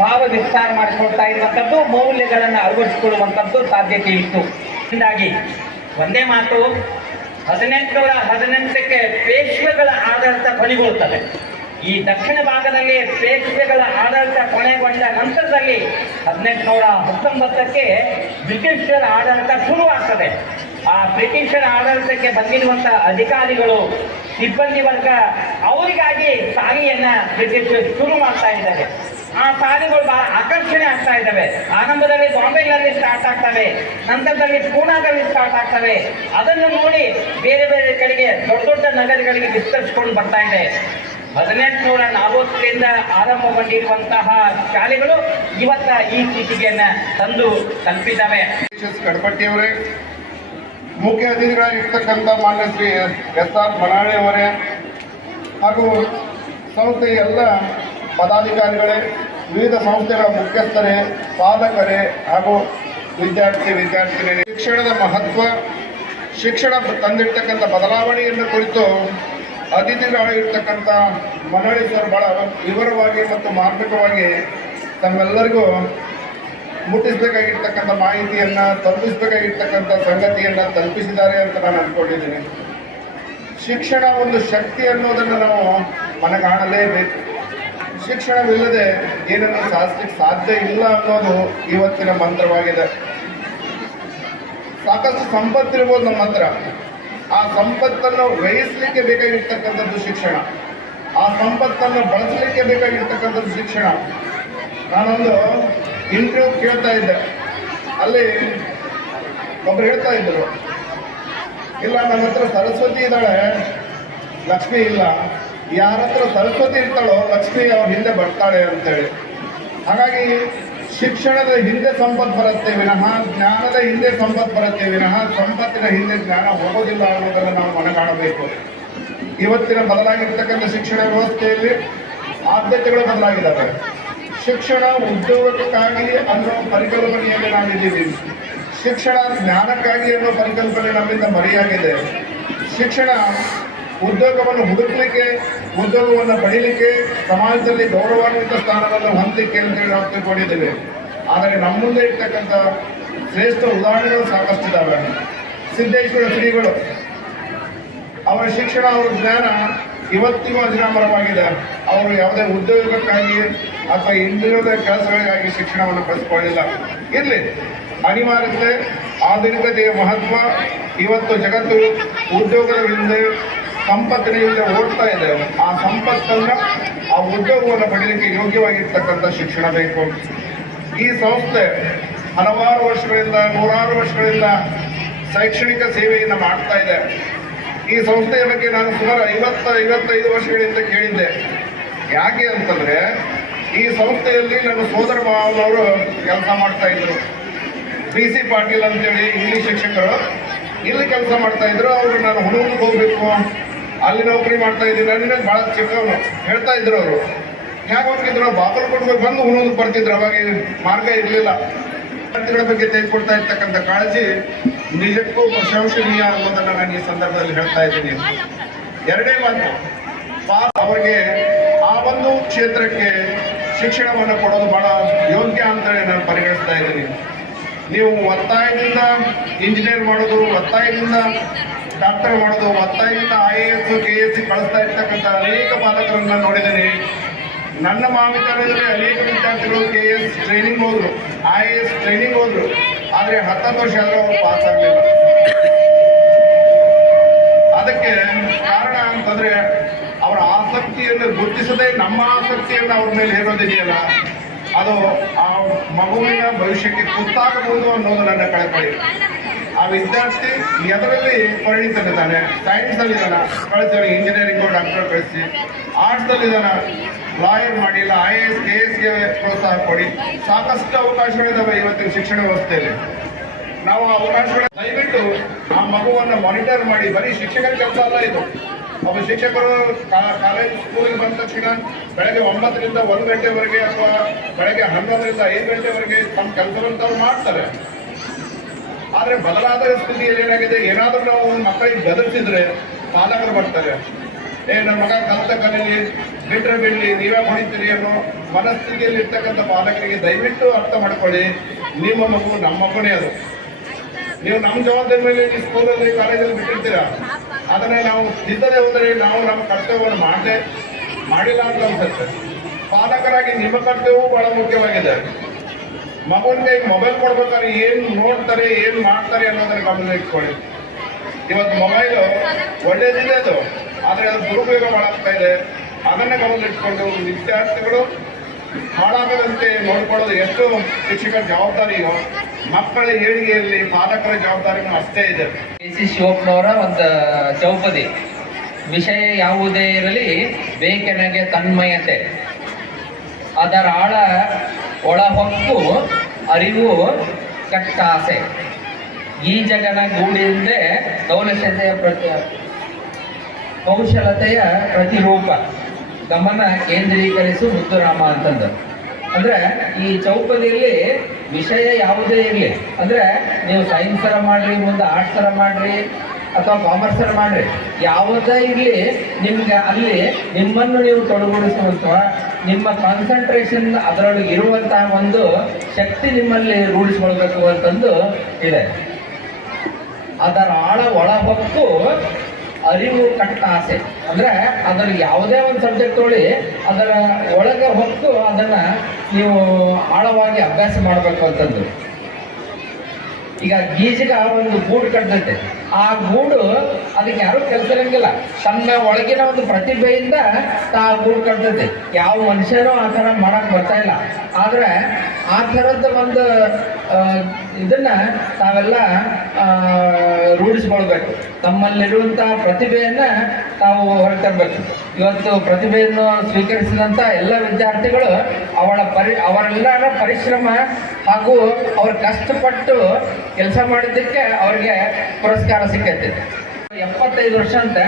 ಭಾವ ವಿಸ್ತಾರ ಮಾಡಿಕೊಳ್ತಾ ಇರುವಂಥದ್ದು, ಮೌಲ್ಯಗಳನ್ನು ಅಳವಡಿಸಿಕೊಳ್ಳುವಂಥದ್ದು ಸಾಧ್ಯತೆ ಇತ್ತು. ಹೀಗಾಗಿ ಒಂದೇ ಮಾತು, 1818ಕ್ಕೆ ಪೇಶ್ವೆಗಳ ಆಡಳಿತ ಕೊನೆಗೊಳ್ಳುತ್ತದೆ. ಈ ದಕ್ಷಿಣ ಭಾಗದಲ್ಲಿ ಪೇಶ್ವೆಗಳ ಆಡಳಿತ ಕೊನೆಗೊಂಡ ನಂತರದಲ್ಲಿ 1819ಕ್ಕೆ ಬ್ರಿಟಿಷರ ಆಡಳಿತ ಶುರುವಾಗ್ತದೆ. ಆ ಬ್ರಿಟಿಷರ ಆಡಳಿತಕ್ಕೆ ಬಂದಿರುವಂಥ ಅಧಿಕಾರಿಗಳು, ಸಿಬ್ಬಂದಿ ವರ್ಗ, ಅವರಿಗಾಗಿ ಸಾಲಿಯನ್ನು ಬ್ರಿಟಿಷರು ಶುರು ಮಾಡ್ತಾ ಇದ್ದಾರೆ. ಆ ಸಾಲಿಗಳು ಬಹಳ ಆಕರ್ಷಣೆ ಆಗ್ತಾ ಇದ್ದಾವೆ. ಆರಂಭದಲ್ಲಿ ಬಾಂಬೆನಲ್ಲಿ ಸ್ಟಾರ್ಟ್ ಆಗ್ತವೆ, ನಂತರದಲ್ಲಿ ಪೂನಾದಲ್ಲಿ ಸ್ಟಾರ್ಟ್ ಆಗ್ತವೆ. ಅದನ್ನು ನೋಡಿ ಬೇರೆ ಬೇರೆ ಕಡೆಗೆ ದೊಡ್ಡ ದೊಡ್ಡ ನಗರಗಳಿಗೆ ವಿಸ್ತರಿಸಿಕೊಂಡು ಬರ್ತಾ ಇದೆ. 1840ರಿಂದ ಆರಂಭಗೊಂಡಿರುವಂತಹ ಶಾಲೆಗಳು ಇವತ್ತ ಈ ಸ್ಥಿತಿಗೆಯನ್ನು ತಂದು ತಲುಪಿದ್ದಾವೆ. ಕಡಪಟ್ಟಿಯವರೇ, ಮುಖ್ಯ ಅತಿಥಿಗಳಾಗಿರ್ತಕ್ಕಂಥ ಮಾನ್ಯ ಶ್ರೀ SR ಮನಾಳೆ ಅವರೇ, ಹಾಗೂ ಸಂಸ್ಥೆಯ ಎಲ್ಲ ಪದಾಧಿಕಾರಿಗಳೇ, ವಿವಿಧ ಸಂಸ್ಥೆಗಳ ಮುಖ್ಯಸ್ಥರೇ, ಪಾಲಕರೇ ಹಾಗೂ ವಿದ್ಯಾರ್ಥಿನಿಯರೇ, ಶಿಕ್ಷಣದ ಮಹತ್ವ, ಶಿಕ್ಷಣ ತಂದಿರ್ತಕ್ಕಂಥ ಬದಲಾವಣೆಯನ್ನು ಕುರಿತು ಅತಿಥಿಗಳಾಗಿರ್ತಕ್ಕಂಥ ಮನಾಳೆ ಸರ್ ಬಹಳ ವಿವರವಾಗಿ ಮತ್ತು ಮಾರ್ಮಿಕವಾಗಿ ತಮ್ಮೆಲ್ಲರಿಗೂ ಮುಟ್ಟಿಸಬೇಕಾಗಿರ್ತಕ್ಕಂಥ ಮಾಹಿತಿಯನ್ನು, ತಲುಪಿಸಬೇಕಾಗಿರ್ತಕ್ಕಂಥ ಸಂಗತಿಯನ್ನು ತಲುಪಿಸಿದ್ದಾರೆ ಅಂತ ನಾನು ಅಂದ್ಕೊಂಡಿದ್ದೀನಿ. ಶಿಕ್ಷಣ ಒಂದು ಶಕ್ತಿ ಅನ್ನೋದನ್ನು ನಾವು ಮನಗಾಣಲೇಬೇಕು. ಶಿಕ್ಷಣವಿಲ್ಲದೆ ಏನನ್ನು ಸಾಧಿಸಲಿಕ್ಕೆ ಸಾಧ್ಯ ಇಲ್ಲ ಅನ್ನೋದು ಇವತ್ತಿನ ಮಂತ್ರವಾಗಿದೆ. ಸಾಕಷ್ಟು ಸಂಪತ್ತಿರ್ಬೋದು ನಮ್ಮ ಹತ್ರ, ಆ ಸಂಪತ್ತನ್ನು ವ್ಯಯಿಸಲಿಕ್ಕೆ ಬೇಕಾಗಿರ್ತಕ್ಕಂಥದ್ದು ಶಿಕ್ಷಣ, ಆ ಸಂಪತ್ತನ್ನು ಬಳಸಲಿಕ್ಕೆ ಬೇಕಾಗಿರ್ತಕ್ಕಂಥದ್ದು ಶಿಕ್ಷಣ. ನಾನೊಂದು ಇಂಟರ್ವ್ಯೂ ಕೇಳ್ತಾ ಇದ್ದೆ, ಅಲ್ಲಿ ಒಬ್ರು ಹೇಳ್ತಾ ಇದ್ರು, ಇಲ್ಲ ನಮ್ಮ ಹತ್ರ ಸರಸ್ವತಿ ಇದ್ದಾಳೆ, ಲಕ್ಷ್ಮಿ ಇಲ್ಲ. ಯಾರ ಹತ್ರ ಸರಸ್ವತಿ ಇರ್ತಾಳೋ ಲಕ್ಷ್ಮಿ ಅವ್ರ ಹಿಂದೆ ಬರ್ತಾಳೆ ಅಂತೇಳಿ. ಹಾಗಾಗಿ ಶಿಕ್ಷಣದ ಹಿಂದೆ ಸಂಪತ್ತು ಬರುತ್ತೆ ವಿನಃ, ಜ್ಞಾನದ ಹಿಂದೆ ಸಂಪತ್ತು ಬರುತ್ತೆ ವಿನಃ ಸಂಪತ್ತಿನ ಹಿಂದೆ ಜ್ಞಾನ ಹೋಗೋದಿಲ್ಲ ಅನ್ನೋದನ್ನು ನಾವು ಮನಗಾಣಬೇಕು. ಇವತ್ತಿನ ಬದಲಾಗಿರ್ತಕ್ಕಂಥ ಶಿಕ್ಷಣ ವ್ಯವಸ್ಥೆಯಲ್ಲಿ ಆದ್ಯತೆಗಳು ಬದಲಾಗಿದ್ದಾವೆ. ಶಿಕ್ಷಣ ಉದ್ಯೋಗಕ್ಕಾಗಿ ಅನ್ನೋ ಪರಿಕಲ್ಪನೆಯಲ್ಲಿ ನಾವಿದ್ದೀವಿ. ಶಿಕ್ಷಣ ಜ್ಞಾನಕ್ಕಾಗಿ ಅನ್ನೋ ಪರಿಕಲ್ಪನೆ ನಮ್ಮಿಂದ ಮರೆಯಾಗಿದೆ. ಶಿಕ್ಷಣ ಉದ್ಯೋಗವನ್ನು ಹುಡುಕಲಿಕ್ಕೆ, ಉದ್ಯೋಗವನ್ನು ಪಡೀಲಿಕ್ಕೆ, ಸಮಾಜದಲ್ಲಿ ಗೌರವಾನ್ವಿತ ಸ್ಥಾನವನ್ನು ಹೊಂದಲಿಕ್ಕೆ ಅಂತೇಳಿ ನಾವು ತಿಳ್ಕೊಂಡಿದ್ದೇವೆ. ಆದರೆ ನಮ್ಮ ಮುಂದೆ ಇರ್ತಕ್ಕಂಥ ಶ್ರೇಷ್ಠ ಉದಾಹರಣೆಗಳು ಸಾಕಷ್ಟಿದ್ದಾವೆ. ಸಿದ್ದೇಶ್ವರ ಶ್ರೀಗಳು, ಅವರ ಶಿಕ್ಷಣ, ಅವರ ಜ್ಞಾನ ಇವತ್ತಿಗೂ ಅಜರಾಮರವಾಗಿದೆ. ಅವರು ಯಾವುದೇ ಉದ್ಯೋಗಕ್ಕಾಗಿ ಅಥವಾ ಹಿಂದಿರುವುದ ಕೆಲಸಗಳಿಗಾಗಿ ಶಿಕ್ಷಣವನ್ನು ಬಳಸಿಕೊಳ್ಳಿಲ್ಲ. ಇರಲಿ, ಅನಿವಾರ್ಯತೆ, ಆಧುನಿಕತೆಯ ಮಹತ್ವ, ಇವತ್ತು ಜಗತ್ತು ಉದ್ಯೋಗದ ಹಿಂದೆ, ಸಂಪತ್ತಿನ ಹಿಂದೆ ಓಡ್ತಾ ಇದೆ. ಆ ಸಂಪತ್ತನ್ನು, ಆ ಉದ್ಯೋಗವನ್ನು ಪಡೆಯಲಿಕ್ಕೆ ಯೋಗ್ಯವಾಗಿರ್ತಕ್ಕಂಥ ಶಿಕ್ಷಣ ಬೇಕು. ಈ ಸಂಸ್ಥೆ ಹಲವಾರು ವರ್ಷಗಳಿಂದ, ನೂರಾರು ವರ್ಷಗಳಿಂದ ಶೈಕ್ಷಣಿಕ ಸೇವೆಯನ್ನು ಮಾಡ್ತಾ ಇದೆ. ಈ ಸಂಸ್ಥೆಯ ಬಗ್ಗೆ ನಾನು ಸುಮಾರು 50-55 ವರ್ಷಗಳಿಂದ ಕೇಳಿದ್ದೆ. ಯಾಕೆ ಅಂತಂದರೆ, ಈ ಸಂಸ್ಥೆಯಲ್ಲಿ ನನ್ನ ಸೋದರ ಮಾವನವರು ಕೆಲಸ ಮಾಡ್ತಾ ಇದ್ರು. BC ಪಾಟೀಲ್ ಅಂತೇಳಿ ಇಂಗ್ಲೀಷ್ ಶಿಕ್ಷಕರು ಇಲ್ಲಿ ಕೆಲಸ ಮಾಡ್ತಾ ಇದ್ರು. ಅವರು ನಾನು ಹುಡುಗಕ್ಕೆ ಹೋಗ್ಬೇಕು, ಅಲ್ಲಿ ನೌಕರಿ ಮಾಡ್ತಾ ಇದ್ದೀನಿ, ನನ್ನ ಭಾಳ ಚಿಕ್ಕವನು ಹೇಳ್ತಾ ಇದ್ರು. ಅವರು ಹೇಗೆ ಹೋಗ್ತಿದ್ರು, ಬಾಗಲಕೋಟೆಗೆ ಬಂದು ಹುಡುಗಕ್ಕೆ ಬರ್ತಿದ್ರು. ಅವಾಗ ಮಾರ್ಗ ಇರಲಿಲ್ಲ. ವಿದ್ಯಾರ್ಥಿಗಳ ಬಗ್ಗೆ ತೆಗೆದುಕೊಳ್ತಾ ಇರ್ತಕ್ಕಂಥ ಕಾಳಜಿ ನಿಜಕ್ಕೂ ಪ್ರಶಂಸನೀಯ ಅನ್ನೋದನ್ನು ನಾನು ಈ ಸಂದರ್ಭದಲ್ಲಿ ಹೇಳ್ತಾ ಇದ್ದೀನಿ. ಎರಡೇ ಮಾತು, ಅವರಿಗೆ ಆ ಒಂದು ಕ್ಷೇತ್ರಕ್ಕೆ ಶಿಕ್ಷಣವನ್ನು ಕೊಡೋದು ಬಹಳ ಯೋಗ್ಯ ಅಂತೇಳಿ ನಾನು ಪರಿಗಣಿಸ್ತಾ ಇದ್ದೀನಿ. ನೀವು ಒತ್ತಾಯದಿಂದ ಇಂಜಿನಿಯರ್ ಮಾಡೋದು, ಒತ್ತಾಯದಿಂದ ಡಾಕ್ಟರ್ ಮಾಡೋದು, ಒತ್ತಾಯದಿಂದ IAS KS ಕಳಿಸ್ತಾ ಇರ್ತಕ್ಕಂಥ ಅನೇಕ ಪಾಲಕರನ್ನ ನೋಡಿದ್ದೀನಿ. ನನ್ನ ಮಹಾವಿದ್ಯಾಲಯದಲ್ಲಿ ಅನೇಕ ವಿದ್ಯಾರ್ಥಿಗಳು KS ಟ್ರೈನಿಂಗ್ ಹೋದ್ರು, IAS ಟ್ರೈನಿಂಗ್ ಹೋದ್ರು. ಆದರೆ 10 ವರ್ಷ ಆದರೂ ಅವರು ಪಾಸ್ ಆಗಲಿಲ್ಲ. ಅದಕ್ಕೆ ಕಾರಣ ಅಂತಂದ್ರೆ ಅವರ ಅವರ ಆಸಕ್ತಿಯನ್ನು ಗುರುತಿಸದೆ ನಮ್ಮ ಆಸಕ್ತಿಯನ್ನು ಅವ್ರ ಮೇಲೆ ಹೇರೋದಿದೆಯಲ್ಲ, ಅದು ಆ ಮಗುವಿನ ಭವಿಷ್ಯಕ್ಕೆ ತುತ್ತಾಗಬಹುದು ಅನ್ನೋದು ನನ್ನ ಕಳಕಳಿ. ಆ ವಿದ್ಯಾರ್ಥಿ ಎದರಲ್ಲಿ ಪರಿಣಿತನಿದ್ದಾನೆ, ಸೈನ್ಸ್ ಅಲ್ಲಿ ಇದ್ದಾನ, ಕಳಿಸ್ತಾನೆ ಇಂಜಿನಿಯರಿಂಗ್ ಡಾಕ್ಟರ್ ಕಳಿಸಿ, ಆರ್ಟ್ಸ್ ಅಲ್ಲಿ ಇದ್ದಾನ, ಲಾಯರ್ ಮಾಡಿ, ಇಲ್ಲ IAS KSಗೆ ಪ್ರೋತ್ಸಾಹ ಕೊಡಿ. ಸಾಕಷ್ಟು ಅವಕಾಶಗಳಿದ್ದಾವೆ ಇವತ್ತಿನ ಶಿಕ್ಷಣ ವ್ಯವಸ್ಥೆಯಲ್ಲಿ. ನಾವು ಆ ಅವಕಾಶಗಳ ದಯವಿಟ್ಟು ಆ ಮಗುವನ್ನು ಮಾನಿಟರ್ ಮಾಡಿ, ಬರೀ ಶಿಕ್ಷಕರ ಕೆಲಸ ಅಲ್ಲ ಇದು. ಒಬ್ಬ ಶಿಕ್ಷಕರು ಕಾಲೇಜ್ ಸ್ಕೂಲಿಗೆ ಬಂದ ತಕ್ಷಣ ಬೆಳಗ್ಗೆ 9ರಿಂದ 1 ಗಂಟೆವರೆಗೆ ಅಥವಾ ಬೆಳಗ್ಗೆ 11ರಿಂದ 5 ಗಂಟೆವರೆಗೆ ತಮ್ಮ ಕೆಲಸವನ್ನು ತಾವು ಮಾಡ್ತಾರೆ. ಆದ್ರೆ ಬದಲಾದ ಸ್ಥಿತಿಯಲ್ಲಿ ಏನಾಗಿದೆ, ಏನಾದ್ರೂ ನಾವು ಮಕ್ಕಳಿಗೆ ಬೆದರಿಸಿದ್ರೆ ಪಾಲಕರು ಬರ್ತಾರೆ. ನಮ್ಮ ಮಗ ಕಲಿತ ಕಲೀಲಿ, ಬಿಟ್ರೆ ಬಿಡ್ಲಿ, ನೀವೇ ಹೊಡಿತೀರಿ ಅನ್ನೋ ಮನಸ್ಥಿತಿಯಲ್ಲಿ ಇರ್ತಕ್ಕಂಥ ಪಾಲಕರಿಗೆ ದಯವಿಟ್ಟು ಅರ್ಥ ಮಾಡ್ಕೊಳ್ಳಿ, ನಿಮ್ಮ ಮಗು ನಮ್ಮ ಮಗುನೇ ಅದು. ನೀವು ನಮ್ಮ ಜವಾಬ್ದಾರಿ ಮೇಲೆ ಈ ಸ್ಕೂಲಲ್ಲಿ ಕಾಲೇಜಲ್ಲಿ ಬಿಟ್ಟಿರ್ತೀರಾ, ಅದನ್ನೇ ನಾವು ತಿದ್ದದೆ ಹೋದರೆ ನಾವು ನಮ್ಮ ಕರ್ತವ್ಯವನ್ನು ಮಾಡಿಲ್ಲ ಅಂತ ಅನ್ಸುತ್ತೆ. ಪಾಲಕರಾಗಿ ನಿಮ್ಮ ಕರ್ತವ್ಯವೂ ಬಹಳ ಮುಖ್ಯವಾಗಿದೆ. ಮಗುವಿಗೆ ಮೊಬೈಲ್ ಕೊಡ್ಬೇಕಾದ್ರೆ ಏನು ನೋಡ್ತಾರೆ, ಏನು ಮಾಡ್ತಾರೆ ಅನ್ನೋದನ್ನ ಗಮನ ಇಟ್ಕೊಳ್ಳಿ. ಇವತ್ತು ಮೊಬೈಲು ಒಳ್ಳೇದಿದೆ ಅದು, ಆದರೆ ಅದು ದುರುಪಯೋಗ ಮಾಡಾಗ್ತಾ ಇದೆ. ಅದನ್ನೇ ಗಮನ ಇಟ್ಕೊಂಡು ವಿದ್ಯಾರ್ಥಿಗಳು ಹಾಳಾಗದಂತೆ ನೋಡ್ಕೊಳ್ಳೋದು ಎಷ್ಟು ಶಿಕ್ಷಕರ ಜವಾಬ್ದಾರಿಯೋ, ಮಕ್ಕಳ ಏಳಿಗೆಯಲ್ಲಿ ಪಾಲಕರ ಜವಾಬ್ದಾರಿನೂ ಅಷ್ಟೇ ಇದೆ. KC ಶಿವಪ್ಪನವರ ಒಂದು ಚೌಪದಿ, ವಿಷಯ ಯಾವುದೇ ಇರಲಿ ಬೇಕೆನಗೆ ತನ್ಮಯತೆ, ಅದರ ಆಳ ಒಳಹೊಕ್ಕು ಅರಿವು ಕಟ್ಟಾಸೆ, ಈ ಜಗನ ಗೂಡಿಂದೆ ಕೌಶಲತೆಯ ಪ್ರತಿರೂಪ, ಗಮನ ಕೇಂದ್ರೀಕರಿಸು ಮುದ್ದುರಾಮ ಅಂತಂದು. ಅಂದ್ರೆ ಈ ಚೌಪದಿಯಲ್ಲಿ ವಿಷಯ ಯಾವುದೇ ಇರಲಿ, ಅಂದ್ರೆ ನೀವು ಸೈನ್ಸರ ಮಾಡ್ರಿ, ಮುಂದೆ ಆರ್ಟ್ಸರ ಮಾಡ್ರಿ ಅಥವಾ ಕಾಮರ್ಸರ ಮಾಡ್ರಿ, ಯಾವುದೇ ಇರಲಿ, ನಿಮ್ಗೆ ಅಲ್ಲಿ ನಿಮ್ಮನ್ನು ನೀವು ತೊಡಗುಡಿಸುವಂಥ, ನಿಮ್ಮ ಕಾನ್ಸಂಟ್ರೇಷನ್ ಅದರೊಳಗೆ ಇರುವಂತಹ ಒಂದು ಶಕ್ತಿ ನಿಮ್ಮಲ್ಲಿ ರೂಢಿಸ್ಕೊಳ್ಬೇಕು ಅಂತಂದು ಇದೆ. ಅದರ ಆಳ ಒಳಹೊಕ್ಕು ಅರಿವು ಕಟ್ಟ ಆಸೆ, ಅಂದ್ರೆ ಅದರ ಯಾವುದೇ ಒಂದು ಸಬ್ಜೆಕ್ಟ್ ತೊಗೊಳ್ಳಿ, ಅದರ ಒಳಗೆ ಹೊಕ್ಕು ಅದನ್ನ ನೀವು ಆಳವಾಗಿ ಅಭ್ಯಾಸ ಮಾಡಬೇಕು ಅಂತಂದು. ಈಗ ಗೀಜಿಗೆ ಒಂದು ಗೂಡು ಕಟ್ಟೈತೆ, ಆ ಗೂಡು ಅದಕ್ಕೆ ಯಾರು ಕೆಲಸ ಇರಂಗಿಲ್ಲ, ತನ್ನ ಒಳಗಿನ ಒಂದು ಪ್ರತಿಭೆಯಿಂದ ಆ ಗೂಡು ಕಟ್ಟೈತೆ. ಯಾವ ಮನುಷ್ಯನೂ ಆ ಥರ ಮಾಡಕ್ ಬರ್ತಾ ಇಲ್ಲ. ಆದ್ರೆ ಆ ಥರದ ಒಂದು ಇದನ್ನ ತಾವೆಲ್ಲ ರೂಢಿಸ್ಕೊಳ್ಬೇಕು. ತಮ್ಮಲ್ಲಿರುವಂತಹ ಪ್ರತಿಭೆಯನ್ನ ತಾವು ಹೊರತರಬೇಕು. ಇವತ್ತು ಪ್ರತಿಭೆಯನ್ನು ಸ್ವೀಕರಿಸಿದಂಥ ಎಲ್ಲ ವಿದ್ಯಾರ್ಥಿಗಳು ಅವರೆಲ್ಲರ ಪರಿಶ್ರಮ ಹಾಗೂ ಅವ್ರ ಕಷ್ಟಪಟ್ಟು ಕೆಲಸ ಮಾಡಿದ್ದಕ್ಕೆ ಅವ್ರಿಗೆ ಪುರಸ್ಕಾರ ಸಿಕ್ಕೈತೆ. 75 ವರ್ಷ ಅಂತ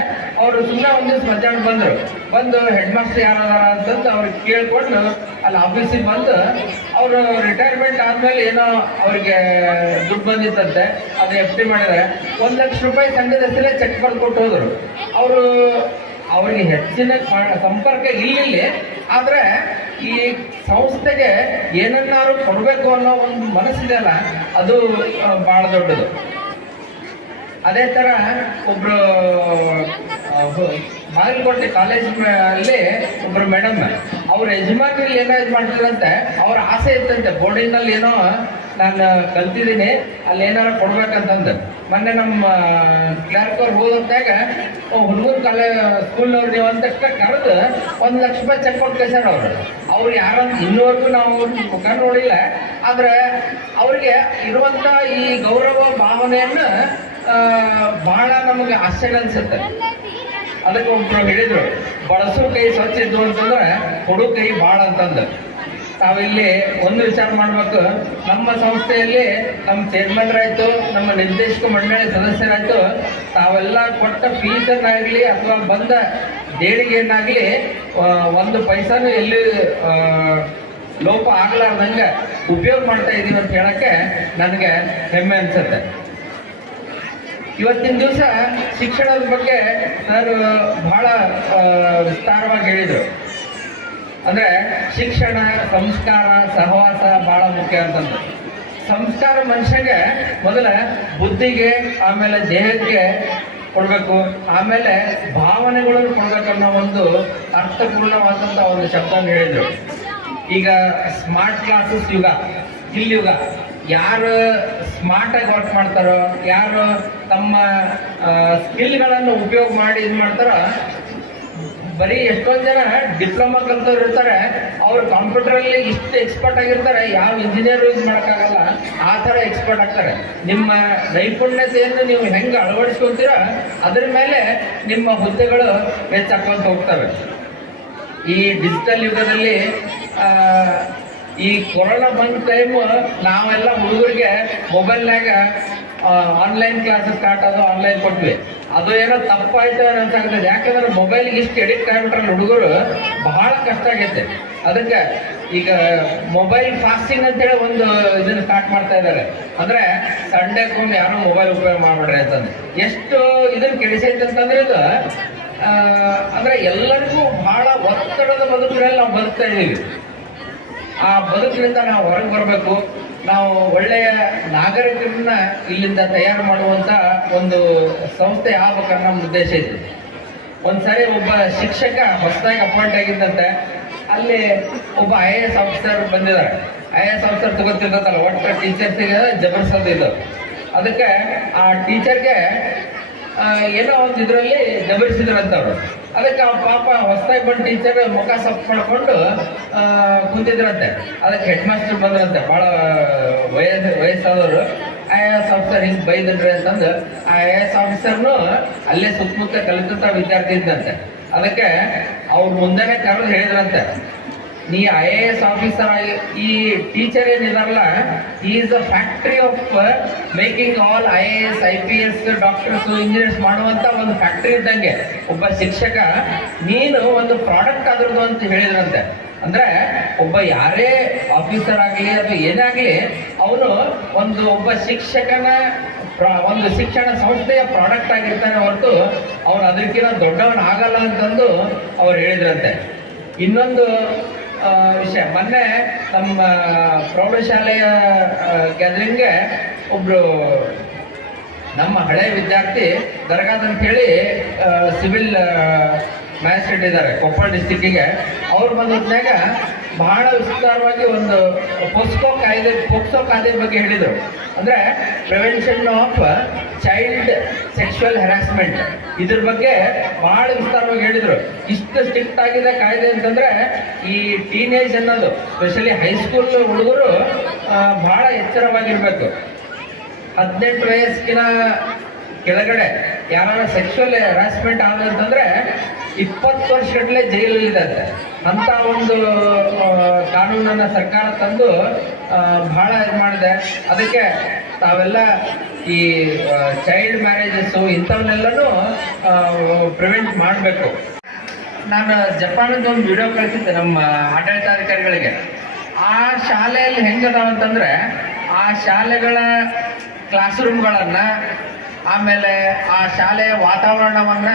ಅವರು ಸುಮ್ಮನೆ ಒಂದು ದಿವಸ ಮಧ್ಯಾಹ್ನ ಬಂದು ಹೆಡ್ ಮಾಸ್ಟರ್ ಯಾರದಾರ ಅಂತಂದು ಅವ್ರಿಗೆ ಕೇಳ್ಕೊಂಡು ಅಲ್ಲಿ ಆಫೀಸಿಗೆ ಬಂದು, ಅವರು ರಿಟೈರ್ಮೆಂಟ್ ಆದ್ಮೇಲೆ ಏನೋ ಅವ್ರಿಗೆ ದುಡ್ಡು ಬಂದಿತ್ತಂತೆ, ಅದು FD ಮಾಡಿದ್ರೆ 1 ಲಕ್ಷ ರೂಪಾಯಿ ಸಂಘದ ಹೆಸರೇ ಚೆಕ್ ಬರ್ದು ಕೊಟ್ಟು ಹೋದ್ರು. ಅವ್ರಿಗೆ ಹೆಚ್ಚಿನ ಸಂಪರ್ಕ ಇಲ್ಲಿ, ಆದ್ರೆ ಈ ಸಂಸ್ಥೆಗೆ ಏನನ್ನಾರು ಕೊಡಬೇಕು ಅನ್ನೋ ಒಂದು ಮನಸ್ಸಿದೆಯಲ್ಲ, ಅದು ಬಹಳ ದೊಡ್ಡದು. ಅದೇ ಥರ ಒಬ್ರು ಬಾಗಲಕೋಟೆ ಕಾಲೇಜ್ ಅಲ್ಲಿ ಒಬ್ರು ಮೇಡಮ್, ಅವ್ರ ಯಜಮಾನ್ರಿಗೆ ಏನೋ ಇದು ಮಾಡ್ತಿದ್ರಂತೆ, ಅವ್ರ ಆಸೆ ಇತ್ತಂತೆ, ಬೋರ್ಡಿನಲ್ಲಿ ಏನೋ ನಾನು ಕಲ್ತಿದ್ದೀನಿ, ಅಲ್ಲಿ ಏನಾರ ಕೊಡ್ಬೇಕಂತಂದು. ಮೊನ್ನೆ ನಮ್ಮ ಕ್ಲರ್ಕ್ ಅವ್ರು ಹೋದಾಗ ಹುಡುಗರು ಸ್ಕೂಲ್ನವ್ರು ನೀವು ಅಂತ ಕರೆದು 1 ಲಕ್ಷ ರೂಪಾಯಿ ಚೆಕ್ ಕೊಟ್ಟು ಕಳ್ಸ್ಯಾರ ಅವ್ರು ಯಾರಂತ ಇನ್ನೂವರೆಗೂ ನಾವು ಮುಖ ನೋಡಿಲ್ಲ. ಆದ್ರೆ ಅವ್ರಿಗೆ ಇರುವಂತ ಈ ಗೌರವ ಭಾವನೆಯನ್ನ ಬಹಳ ನಮಗೆ ಆಶ್ಚರ್ಯ ಅನ್ಸುತ್ತೆ. ಅದಕ್ಕೆ ಒಬ್ರು ಹೇಳಿದ್ರು, ಬಳಸೋ ಕೈ ಸ್ವಚ್ಛ ಇದ್ದು ಅಂತಂದ್ರೆ ಕೊಡು ಕೈ ಭಾಳ ಅಂತಂದು. ತಾವಿಲ್ಲಿ ಒಂದು ವಿಚಾರ ಮಾಡ್ಬೇಕು, ನಮ್ಮ ಸಂಸ್ಥೆಯಲ್ಲಿ ನಮ್ಮ ಚೇರ್ಮನ್ರಾಯ್ತು, ನಮ್ಮ ನಿರ್ದೇಶಕ ಮಂಡಳಿ ಸದಸ್ಯರಾಯ್ತು, ತಾವೆಲ್ಲ ಕೊಟ್ಟ ಫೀಸನ್ನಾಗಲಿ ಅಥವಾ ಬಂದ ದೇಣಿಗೆಯನ್ನಾಗಲಿ 1 ಪೈಸಾನು ಎಲ್ಲಿ ಲೋಪ ಆಗ್ಲಾರ್ದಂಗೆ ಉಪಯೋಗ ಮಾಡ್ತಾ ಇದೀವಿ ಅಂತ ಹೇಳಕ್ಕೆ ನನಗೆ ಹೆಮ್ಮೆ ಅನ್ಸುತ್ತೆ. ಇವತ್ತಿನ ದಿವಸ ಶಿಕ್ಷಣದ ಬಗ್ಗೆ ಸರ್ ಬಹಳ ವಿಸ್ತಾರವಾಗಿ ಹೇಳಿದರು. ಅಂದ್ರೆ ಶಿಕ್ಷಣ, ಸಂಸ್ಕಾರ, ಸಹವಾಸ ಬಹಳ ಮುಖ್ಯ ಅಂತಂದ್ರೆ. ಸಂಸ್ಕಾರ ಮನುಷ್ಯಗೆ ಮೊದಲ ಬುದ್ಧಿಗೆ, ಆಮೇಲೆ ದೇಹಕ್ಕೆ ಕೊಡಬೇಕು, ಆಮೇಲೆ ಭಾವನೆಗಳನ್ನು ಕೊಡ್ಬೇಕನ್ನೋ ಒಂದು ಅರ್ಥಪೂರ್ಣವಾದಂಥ ಒಂದು ಶಬ್ದ ಹೇಳಿದರು. ಈಗ ಸ್ಮಾರ್ಟ್ ಕ್ಲಾಸಸ್ ಯುಗ, ಸ್ಕಿಲ್ ಯುಗ. ಯಾರು ಸ್ಮಾರ್ಟಾಗಿ ವರ್ಕ್ ಮಾಡ್ತಾರೋ, ಯಾರು ತಮ್ಮ ಸ್ಕಿಲ್ಗಳನ್ನು ಉಪಯೋಗ ಮಾಡಿ ಇದು ಮಾಡ್ತಾರೋ, ಬರೀ ಎಷ್ಟೊಂದು ಜನ ಡಿಪ್ಲೊಮಾ ಕಲ್ತವ್ರು ಇರ್ತಾರೆ, ಅವ್ರು ಕಂಪ್ಯೂಟರಲ್ಲಿ ಇಷ್ಟು ಎಕ್ಸ್ಪರ್ಟ್ ಆಗಿರ್ತಾರೆ, ಯಾವ ಇಂಜಿನಿಯರ್ ಯೂಸ್ ಮಾಡೋಕ್ಕಾಗಲ್ಲ, ಆ ಥರ ಎಕ್ಸ್ಪರ್ಟ್ ಆಗ್ತಾರೆ. ನಿಮ್ಮ ನೈಪುಣ್ಯತೆಯನ್ನು ನೀವು ಹೆಂಗೆ ಅಳವಡಿಸ್ಕೊತೀರ ಅದರ ಮೇಲೆ ನಿಮ್ಮ ಹುದ್ದೆಗಳು ಹೆಚ್ಚಾಕೊಂತ ಹೋಗ್ತವೆ. ಈ ಡಿಜಿಟಲ್ ಯುಗದಲ್ಲಿ ಈ ಕೊರೋನಾ ಬಂದ ಟೈಮು ನಾವೆಲ್ಲ ಹುಡುಗರಿಗೆ ಮೊಬೈಲ್ನಾಗ ಆನ್ಲೈನ್ ಕ್ಲಾಸಸ್ ಸ್ಟಾರ್ಟ್ ಆದವು, ಆನ್ಲೈನ್ ಕೊಟ್ವಿ. ಅದು ಏನೋ ತಪ್ಪಾಯ್ತು ಅನ್ಸಾಗ್ತದೆ. ಯಾಕಂದ್ರೆ ಮೊಬೈಲ್ಗೆ ಇಷ್ಟು ಎಡಿಕ್ಟ್ ಆಗಿಬಿಟ್ರಲ್ಲ ಹುಡುಗರು, ಬಹಳ ಕಷ್ಟ ಆಗೈತೆ. ಅದಕ್ಕೆ ಈಗ ಮೊಬೈಲ್ ಫಾಸ್ಟಿಂಗ್ ಅಂತೇಳಿ ಒಂದು ಇದನ್ನ ಸ್ಟಾರ್ಟ್ ಮಾಡ್ತಾ ಇದ್ದಾರೆ. ಅಂದ್ರೆ ಸಂಡೇಕ್ಕೊಮ್ಮೆ ಯಾರು ಮೊಬೈಲ್ ಉಪಯೋಗ ಮಾಡ್ಬಿಡ್ರಿ ಅಂತಂದ್ರೆ ಎಷ್ಟು ಇದನ್ನ ಕೆಡಿಸೈತೆ ಅಂತಂದ್ರೆ ಇದು ಅಂದ್ರೆ ಎಲ್ಲರಿಗೂ ಬಹಳ ಒತ್ತಡದ ಬದುಕಿನಲ್ಲಿ ನಾವು ಬದುಕ್ತಾ ಇದ್ದೀವಿ. ಆ ಬದುಕಿನಿಂದ ನಾವು ಹೊರಗೆ ಬರಬೇಕು. ನಾವು ಒಳ್ಳೆಯ ನಾಗರಿಕರನ್ನ ಇಲ್ಲಿಂದ ತಯಾರು ಮಾಡುವಂತ ಒಂದು ಸಂಸ್ಥೆ ಆಗ್ಬೇಕನ್ನೋ ನಮ್ಮ ಉದ್ದೇಶ ಇದೆ. ಒಂದ್ಸರಿ ಒಬ್ಬ ಶಿಕ್ಷಕ ಹೊಸದಾಗಿ ಅಪಾಯಿಂಟ್ ಆಗಿದ್ದಂತೆ, ಅಲ್ಲಿ ಒಬ್ಬ IAS ಆಫೀಸರ್ ಬಂದಿದ್ದಾರೆ. IAS ಆಫೀಸರ್ ತಗೋತಿರ್ತಲ್ಲ, ಒಟ್ಟು ಟೀಚರ್ಸಿಗೆ ಜಬರ್ಸೋದಿದ್ದು. ಅದಕ್ಕೆ ಆ ಟೀಚರ್ಗೆ ಏನೋ ಒಂದು ಇದರಲ್ಲಿ ಜಬರಿಸಿದ್ರಂತವ್ರು. ಅದಕ್ಕೆ ಆ ಪಾಪ ಹೊಸದಾಗಿ ಬಂದು ಟೀಚರ್ ಮುಖ ಸಪ್ ಮಾಡ್ಕೊಂಡು ಕುಂತಿದ್ರಂತೆ. ಅದಕ್ಕೆ ಹೆಡ್ ಮಾಸ್ಟರ್ ಬಂದ್ರಂತೆ, ಭಾಳ ವಯಸ್ಸಾದವರು. IAS ಆಫೀಸರ್ ಹಿಂಗೆ ಬೈದ್ರಿ ಅಂತಂದು ಆ IAS ಆಫೀಸರ್ನು ಅಲ್ಲೇ ಸುತ್ತಮುತ್ತ ಕಲಿತಂತ ವಿದ್ಯಾರ್ಥಿ ಇದ್ದಂತೆ. ಅದಕ್ಕೆ ಅವ್ರ ಮುಂದೆನೆ ಕರೆದು ಹೇಳಿದ್ರಂತೆ, ನೀ IAS ಆಫೀಸರ್ ಆಗಿ ಈ ಟೀಚರ್ ಏನಿದಾರಲ್ಲ, is a factory of making all IAS IPS doctors engineers ಮಾಡುವಂತ ಒಂದು ಫ್ಯಾಕ್ಟ್ರಿ ಇದ್ದಂಗೆ ಒಬ್ಬ ಶಿಕ್ಷಕ, ನೀನು ಒಂದು ಪ್ರಾಡಕ್ಟ್ ಆದ್ರದ್ದು ಅಂತ ಹೇಳಿದ್ರಂತೆ. ಅಂದ್ರೆ ಒಬ್ಬ ಯಾರೇ ಆಫೀಸರ್ ಆಗಲಿ ಅಥವಾ ಏನೇ ಆಗಲಿ, ಅವನು ಒಬ್ಬ ಶಿಕ್ಷಕನ ಒಂದು ಶಿಕ್ಷಣ ಸಂಸ್ಥೆಯ ಪ್ರಾಡಕ್ಟ್ ಆಗಿರ್ತಾನೆ ಹೊರತು ಅವನು ಅದಕ್ಕಿಂತ ದೊಡ್ಡವನ್ ಆಗಲ್ಲ ಅಂತಂದು ಅವ್ರು ಹೇಳಿದ್ರಂತೆ. ಇನ್ನೊಂದು ವಿಷಯ, ಮೊನ್ನೆ ನಮ್ಮ ಪ್ರೌಢಶಾಲೆಯ ಗ್ಯಾದರಿಂಗ್ಗೆ ಒಬ್ರು ನಮ್ಮ ಹಳೆಯ ವಿದ್ಯಾರ್ಥಿ ದರ್ಗಾದ್ ಅಂತ ಹೇಳಿ ಸಿವಿಲ್ ಮ್ಯಾಜಿಸ್ಟ್ರೇಟ್ ಇದ್ದಾರೆ ಕೊಪ್ಪಳ ಡಿಸ್ಟಿಕ್ಕಿಗೆ. ಅವ್ರು ಬಂದಾಗ ಬಹಳ ವಿಸ್ತಾರವಾಗಿ ಒಂದು ಪೋಕ್ಸೋ ಕಾಯ್ದೆ ಬಗ್ಗೆ ಹೇಳಿದರು. ಅಂದ್ರೆ prevention of child sexual harassment, ಇದ್ರ ಬಗ್ಗೆ ಬಹಳ ವಿಸ್ತಾರವಾಗಿ ಹೇಳಿದರು. ಇಷ್ಟು ಸ್ಟ್ರಿಕ್ಟ್ ಆಗಿದೆ ಕಾಯ್ದೆ ಅಂತಂದ್ರೆ ಈ ಟೀನೇಜ್ ಅನ್ನೋದು, ಸ್ಪೆಷಲಿ ಹೈಸ್ಕೂಲ್ ಹುಡುಗರು ಬಹಳ ಎಚ್ಚರವಾಗಿರ್ಬೇಕು. 18 ವಯಸ್ಸಿನ ಕೆಳಗಡೆ ಯಾರು ಸೆಕ್ಷುವಲ್ ಹ್ಯಾರಾಸ್ಮೆಂಟ್ ಆದಂತಂದ್ರೆ 20 ವರ್ಷಗಟ್ಟಲೆ ಜೈಲಲ್ಲಿದೆ. ಅಂತ ಒಂದು ಕಾನೂನನ್ನ ಸರ್ಕಾರ ತಂದು ಬಹಳ ಇದು ಮಾಡಿದೆ. ಅದಕ್ಕೆ ತಾವೆಲ್ಲ ಈ ಚೈಲ್ಡ್ ಮ್ಯಾರೇಜಸ್ಸು ಇಂಥವನ್ನೆಲ್ಲನೂ ಪ್ರಿವೆಂಟ್ ಮಾಡಬೇಕು. ನಾನು ಜಪಾನದ ಒಂದು ವಿಡಿಯೋ ಕಳಿಸಿದ್ದೆ ನಮ್ಮ ಆಡಳಿತಾಧಿಕಾರಿಗಳಿಗೆ. ಆ ಶಾಲೆಯಲ್ಲಿ ಹೆಂಗದಾವಂತಂದ್ರೆ ಆ ಶಾಲೆಗಳ ಕ್ಲಾಸ್ ರೂಮ್ಗಳನ್ನು, ಆಮೇಲೆ ಆ ಶಾಲೆಯ ವಾತಾವರಣವನ್ನ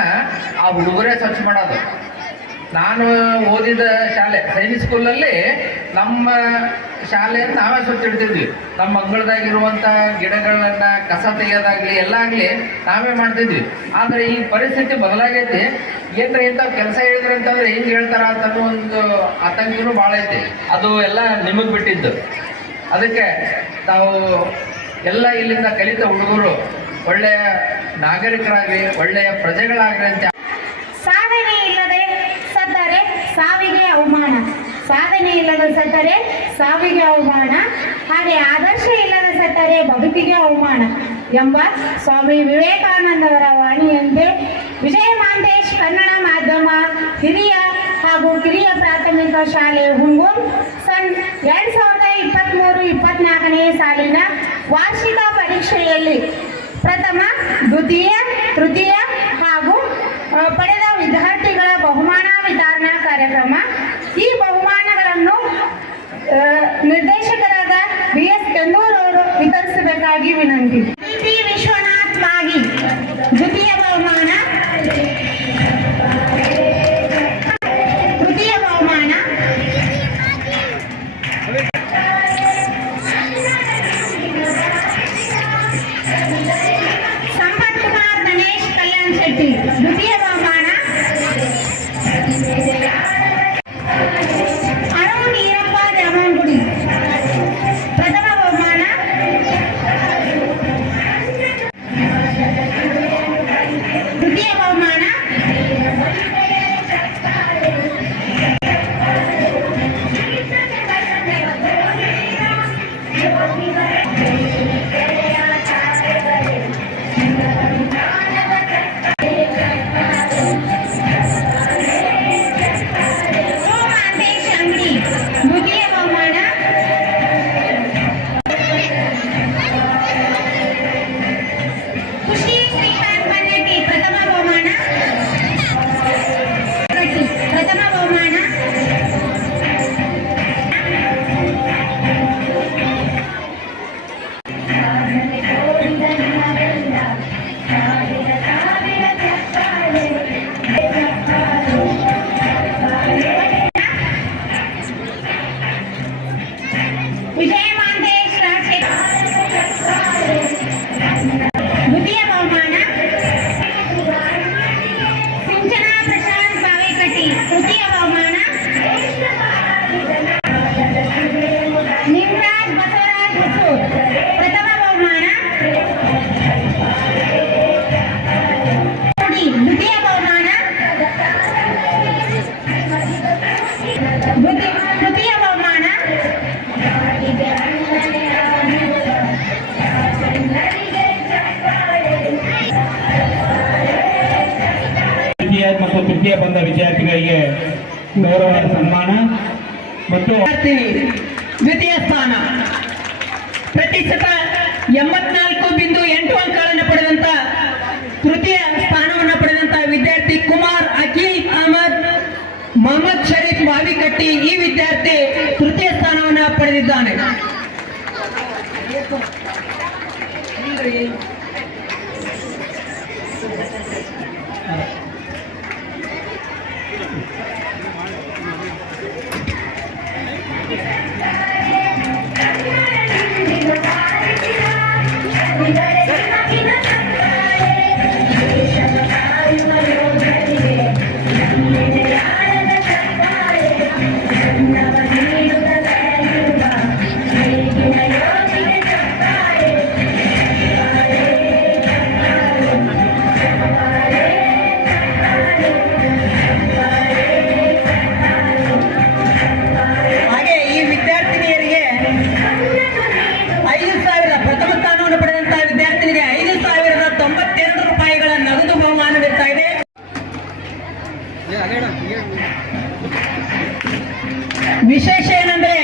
ಆ ಹುಡುಗರೇ ಸ್ವಚ್ಛ ಮಾಡೋದು. ನಾನು ಓದಿದ ಶಾಲೆ ಸೈನಿಕ್ ಸ್ಕೂಲಲ್ಲಿ ನಮ್ಮ ಶಾಲೆಯನ್ನು ನಾವೇ ಸ್ವಚ್ಛ ಇಡ್ತಿದ್ವಿ. ನಮ್ಮ ಅಂಗಳದಾಗಿರುವಂಥ ಗಿಡಗಳನ್ನ ಕಸ ತೆಗೆಯೋದಾಗ್ಲಿ ಎಲ್ಲ ಆಗಲಿ ನಾವೇ ಮಾಡ್ತಿದ್ವಿ. ಆದರೆ ಈ ಪರಿಸ್ಥಿತಿ ಬದಲಾಗೈತಿ. ಏನ್ರ ಇಂಥ ಕೆಲಸ ಹೇಳಿದ್ರೆ ಅಂತಂದ್ರೆ ಹಿಂಗೆ ಹೇಳ್ತಾರ ಅಂತ ಒಂದು ಆತಂಕನೂ ಭಾಳ ಐತಿ. ಅದು ಎಲ್ಲ ನಿಮಗೆ ಬಿಟ್ಟಿದ್ದು. ಅದಕ್ಕೆ ತಾವು ಎಲ್ಲ ಇಲ್ಲಿಂದ ಕಲಿತ ಹುಡುಗರು ಒಳ್ಳೆಯ ನಾಗರಿಕರಾಗಲಿ, ಒಳ್ಳೆಯ ಪ್ರಜೆಗಳಾಗಲಿ ಅಂತ. ಸಾಧನೆ ಇಲ್ಲದೆ ಸತ್ತರೆ ಸಾವಿಗೆ ಅವಮಾನ, ಸಾಧನೆ ಇಲ್ಲದೆ ಸತ್ತರೆ ಸಾವಿಗೆ ಅವಮಾನ, ಹಾಗೆ ಆದರ್ಶ ಇಲ್ಲದೆ ಸತ್ತರೆ ಬದುಕಿಗೆ ಅವಮಾನ ಎಂಬ ಸ್ವಾಮಿ ವಿವೇಕಾನಂದವರ ವಾಣಿಯಂತೆ ವಿಜಯ ಮಹಾಂತೇಶ್ ಕನ್ನಡ ಮಾಧ್ಯಮ ಹಿರಿಯ ಹಾಗೂ ಕಿರಿಯ ಪ್ರಾಥಮಿಕ ಶಾಲೆ ಹುಣಗೂರು 2023-24ನೇ ಸಾಲಿನ ವಾರ್ಷಿಕ ಪರೀಕ್ಷೆಯಲ್ಲಿ ಪ್ರಥಮ, ದ್ವಿತೀಯ, ತೃತೀಯ ಹಾಗೂ ಪಡೆದ ವಿದ್ಯಾರ್ಥಿಗಳ ಬಹುಮಾನ ವಿತರಣಾ ಕಾರ್ಯಕ್ರಮ. ಈ ಬಹುಮಾನಗಳನ್ನು ನಿರ್ದೇಶಕರಾದ BS ಕೆಂದೂರ್ ಅವರು ವಿತರಿಸಬೇಕಾಗಿ ವಿನಂತಿ. ಟಿ ವಿಶ್ವನಾಥ್ ಮಾಗಿ ದ್ವಿತೀಯ ಬಹುಮಾನ, ತೃತೀಯ ಬಹುಮಾನ ದ್ವಿತೀಯ ಬಹುಮಾನ ಅರುಣ್ ಈರಪ್ಪ ಜಾಮಗುಡಿ, ಪ್ರಥಮ ಬಹುಮಾನ ತೃತೀಯ ಬಂದ ವಿದ್ಯಾರ್ಥಿಗಳಿಗೆ ಗೌರವ ಸನ್ಮಾನ ಮತ್ತು ದ್ವಿತೀಯ ಸ್ಥಾನ ಪ್ರತಿಶತ 84.8 ಅಂಕಗಳನ್ನು ಪಡೆದಂತ ತೃತೀಯ ಸ್ಥಾನವನ್ನು ಪಡೆದಂತ ವಿದ್ಯಾರ್ಥಿ ಕುಮಾರ್ ಅಖಿಲ್ ಅಹಮದ್ ಮೊಹಮ್ಮದ್ ಶರೀಫ್ ಬಾವಿಕಟ್ಟಿ ಈ ವಿದ್ಯಾರ್ಥಿ ತೃತೀಯ ಸ್ಥಾನವನ್ನು ಪಡೆದಿದ್ದಾನೆ. ಹಾಗೆ ಈ ವಿದ್ಯಾರ್ಥಿನಿಯರಿಗೆ 5,000 ಪ್ರಥಮ ಸ್ಥಾನವನ್ನು ಪಡೆದಂತಹ ವಿದ್ಯಾರ್ಥಿನಿಗೆ 5,092 ರೂಪಾಯಿಗಳ ನಗದು ಬಹುಮಾನವಿರ್ತಾ ಇದೆ. ವಿಶೇಷ ಏನಂದ್ರೆ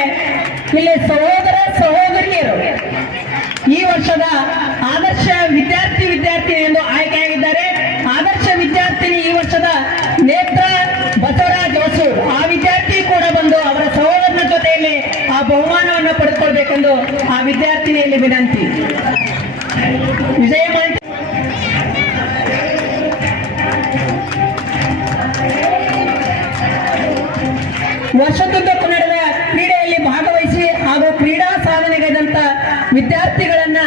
ಇಲ್ಲಿ ಸಹೋದರ ಸಹೋದರಿಯರು ಈ ವರ್ಷದ ಆದರ್ಶ ವಿದ್ಯಾರ್ಥಿನಿ ಎಂದು ಆಯ್ಕೆಯಾಗಿದ್ದಾರೆ. ಆದರ್ಶ ವಿದ್ಯಾರ್ಥಿನಿ ಈ ವರ್ಷದ ನೇತ್ರ ಬಸವರಾಜ್ ಹೊಸೂರ್ ಆ ವಿದ್ಯಾರ್ಥಿ ಕೂಡ ಬಂದು ಅವರ ಸಹೋದರನ ಜೊತೆಯಲ್ಲಿ ಆ ಬಹುಮಾನವನ್ನು ಪಡೆದುಕೊಳ್ಬೇಕೆಂದು ಆ ವಿದ್ಯಾರ್ಥಿನಿಯಲ್ಲಿ ವಿನಂತಿ. ವಿಜಯ ಮಾಂಟಿ ವರ್ಷದುದ್ದಕ್ಕೂ ನಡೆದ ಕ್ರೀಡೆಯಲ್ಲಿ ಭಾಗವಹಿಸಿ ಹಾಗೂ ಕ್ರೀಡಾ ಸಾಧನೆಗೈದಂತ ವಿದ್ಯಾರ್ಥಿಗಳನ್ನ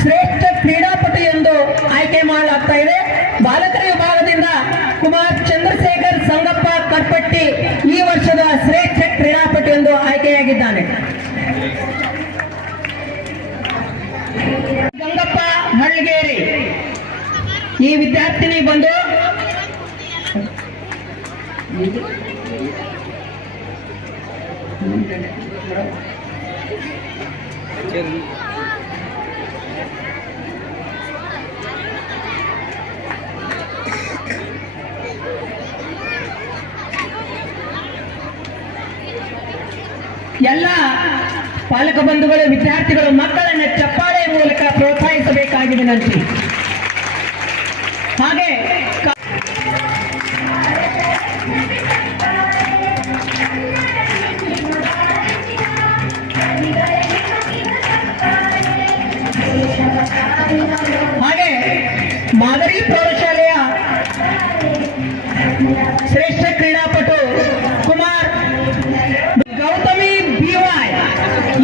ಶ್ರೇಷ್ಠ ಕ್ರೀಡಾಪಟು ಎಂದು ಆಯ್ಕೆ ಮಾಡಲಾಗ್ತಾ ಇದೆ. ಬಾಲಕರ ವಿಭಾಗದಿಂದ ಕುಮಾರ್ ಚಂದ್ರಶೇಖರ್ ಸಂಗಪ್ಪ ಕರ್ಪಟ್ಟಿ ಈ ವರ್ಷದ ಶ್ರೇಷ್ಠ ಕ್ರೀಡಾಪಟು ಎಂದು ಆಯ್ಕೆಯಾಗಿದ್ದಾನೆ. ಗಂಗಪ್ಪ ಹಳ್ಗೇರಿ ಈ ವಿದ್ಯಾರ್ಥಿನಿ ಬಂದು ಎಲ್ಲ ಪಾಲಕ ಬಂಧುಗಳು ವಿದ್ಯಾರ್ಥಿಗಳು ಮಕ್ಕಳನ್ನು ಚಪ್ಪಾಳೆ ಮೂಲಕ ಪ್ರೋತ್ಸಾಹಿಸಬೇಕಾಗಿದೆ ವಿನಂತಿ. ಹಾಗೆ ಮಾದರಿ ಪ್ರೌಢಶಾಲೆಯ ಶ್ರೇಷ್ಠ ಕ್ರೀಡಾಪಟು ಕುಮಾರ್ ಗೌತಮಿ ಬಿವೈ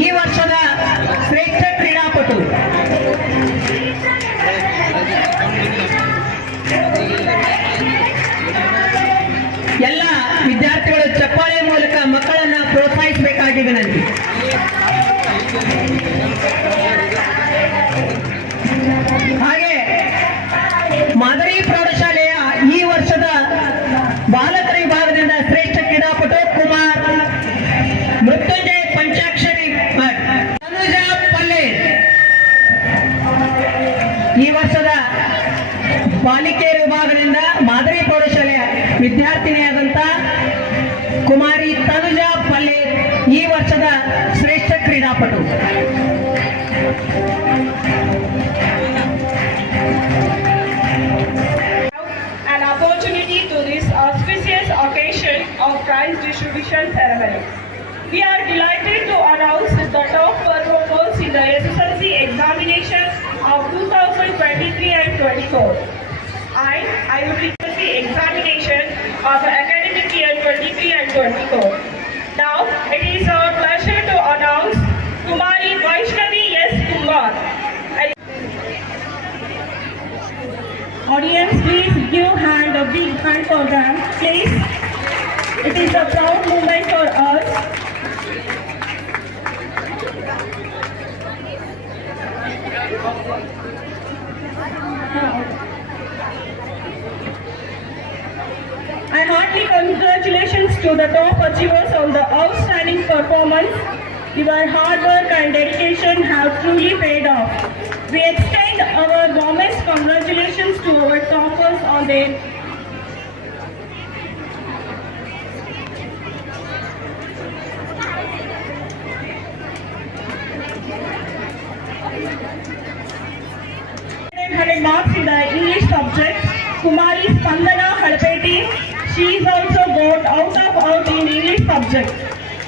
ಈ ವರ್ಷದ ಶ್ರೇಷ್ಠ ಕ್ರೀಡಾಪಟು. ಎಲ್ಲ ವಿದ್ಯಾರ್ಥಿಗಳು ಚಪ್ಪಾಳೆ ಮೂಲಕ ಮಕ್ಕಳನ್ನ ಪ್ರೋತ್ಸಾಹಿಸಬೇಕಾಗಿ ವಿನಂತಿ. ಹಾಗೆ ಮಾದರಿ ಪ್ರೌಢಶಾಲೆಯ ಈ ವರ್ಷದ ಬಾಲಕರ ವಿಭಾಗದಿಂದ ಶ್ರೇಷ್ಠ ಕ್ರೀಡಾಪಟು ಕುಮಾರ್ ಮೃತ್ಯುಂಜಯ ಪಂಚಾಕ್ಷರಿ ತನುಜಾ ಪಲ್ಲೆ ಈ ವರ್ಷದ ಬಾಲಿಕೆಯರ ವಿಭಾಗದಿಂದ ಮಾದರಿ ಪ್ರೌಢಶಾಲೆಯ ವಿದ್ಯಾರ್ಥಿನಿಯಾದಂಥ ಕುಮಾರಿ ತನುಜಾ ಪಲ್ಲೆ ಈ ವರ್ಷದ ಶ್ರೇಷ್ಠ ಕ್ರೀಡಾಪಟು. An opportunity to this auspicious occasion of prize distribution ceremony. We are delighted to announce the top performers in the SSLC examination of 2023 and 24. I will present the examination of the academic year 23 and 24. Now, it is our pleasure to announce Kumari Vaishnavi S. Kumar. Audience, please give hand a big hand for them, please. It is a proud moment for us. I heartily congratulations to the top achievers on the outstanding performance. Your hard work and dedication have truly paid off. We extend our warmest congratulations to our toppers on their 100 marks in the English subject. Kumari Spandana Halpeti, she is also got out in English subject.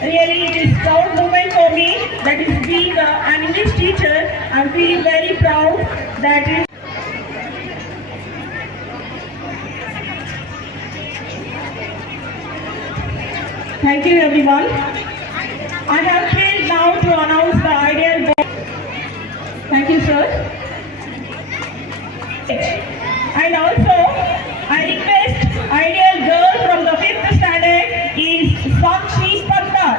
Really, it is proud moment for me that is being an English teacher. I feel very proud that is. Thank you everyone. I have thrilled now to announce the ideal boy. Thank you sir. And also, I request ideal girl from the 5th standard is Sakshi Pattar.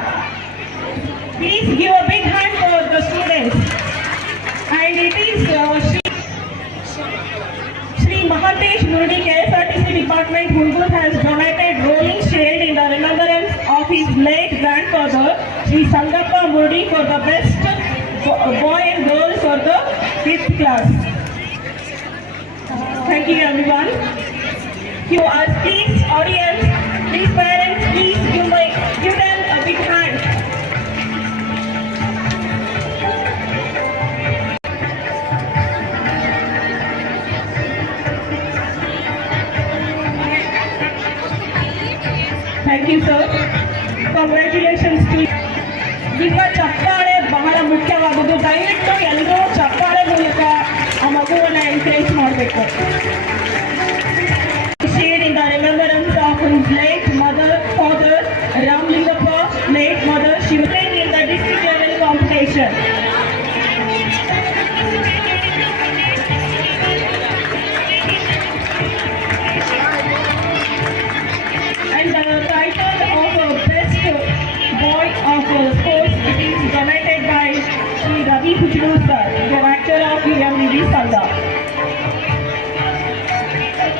Please give a big hand for the students. And it is Shri Mahatesh Murdi KSRTC Department Hulgur has donated rolling shade in the remembrance of his late grandfather Shri Sangappa Murdi for the best boy and girl for the 5th class. Thank you everyone. You are please audience, please parents, please give them a big hand. Thank you sir. Congratulations to you. ಈಗ ಚಪ್ಪಾಳೆ ಬಹಳ ಮುಖ್ಯವಾಗುವುದು. ದಯವಿಟ್ಟು ಎಲ್ಲರೂ ಚಪ್ಪಾಳೆ ಮೂಲಕ ಆ ಮಗುವನ್ನು encourage ಮಾಡಬೇಕು. Shade in the remembrance of his late father Ramlingappa, late mother Shivani in the district level competition. And the title of best boy of sports it is donated by Shri Ravi Pujlu sir, director of UMVV Sangha.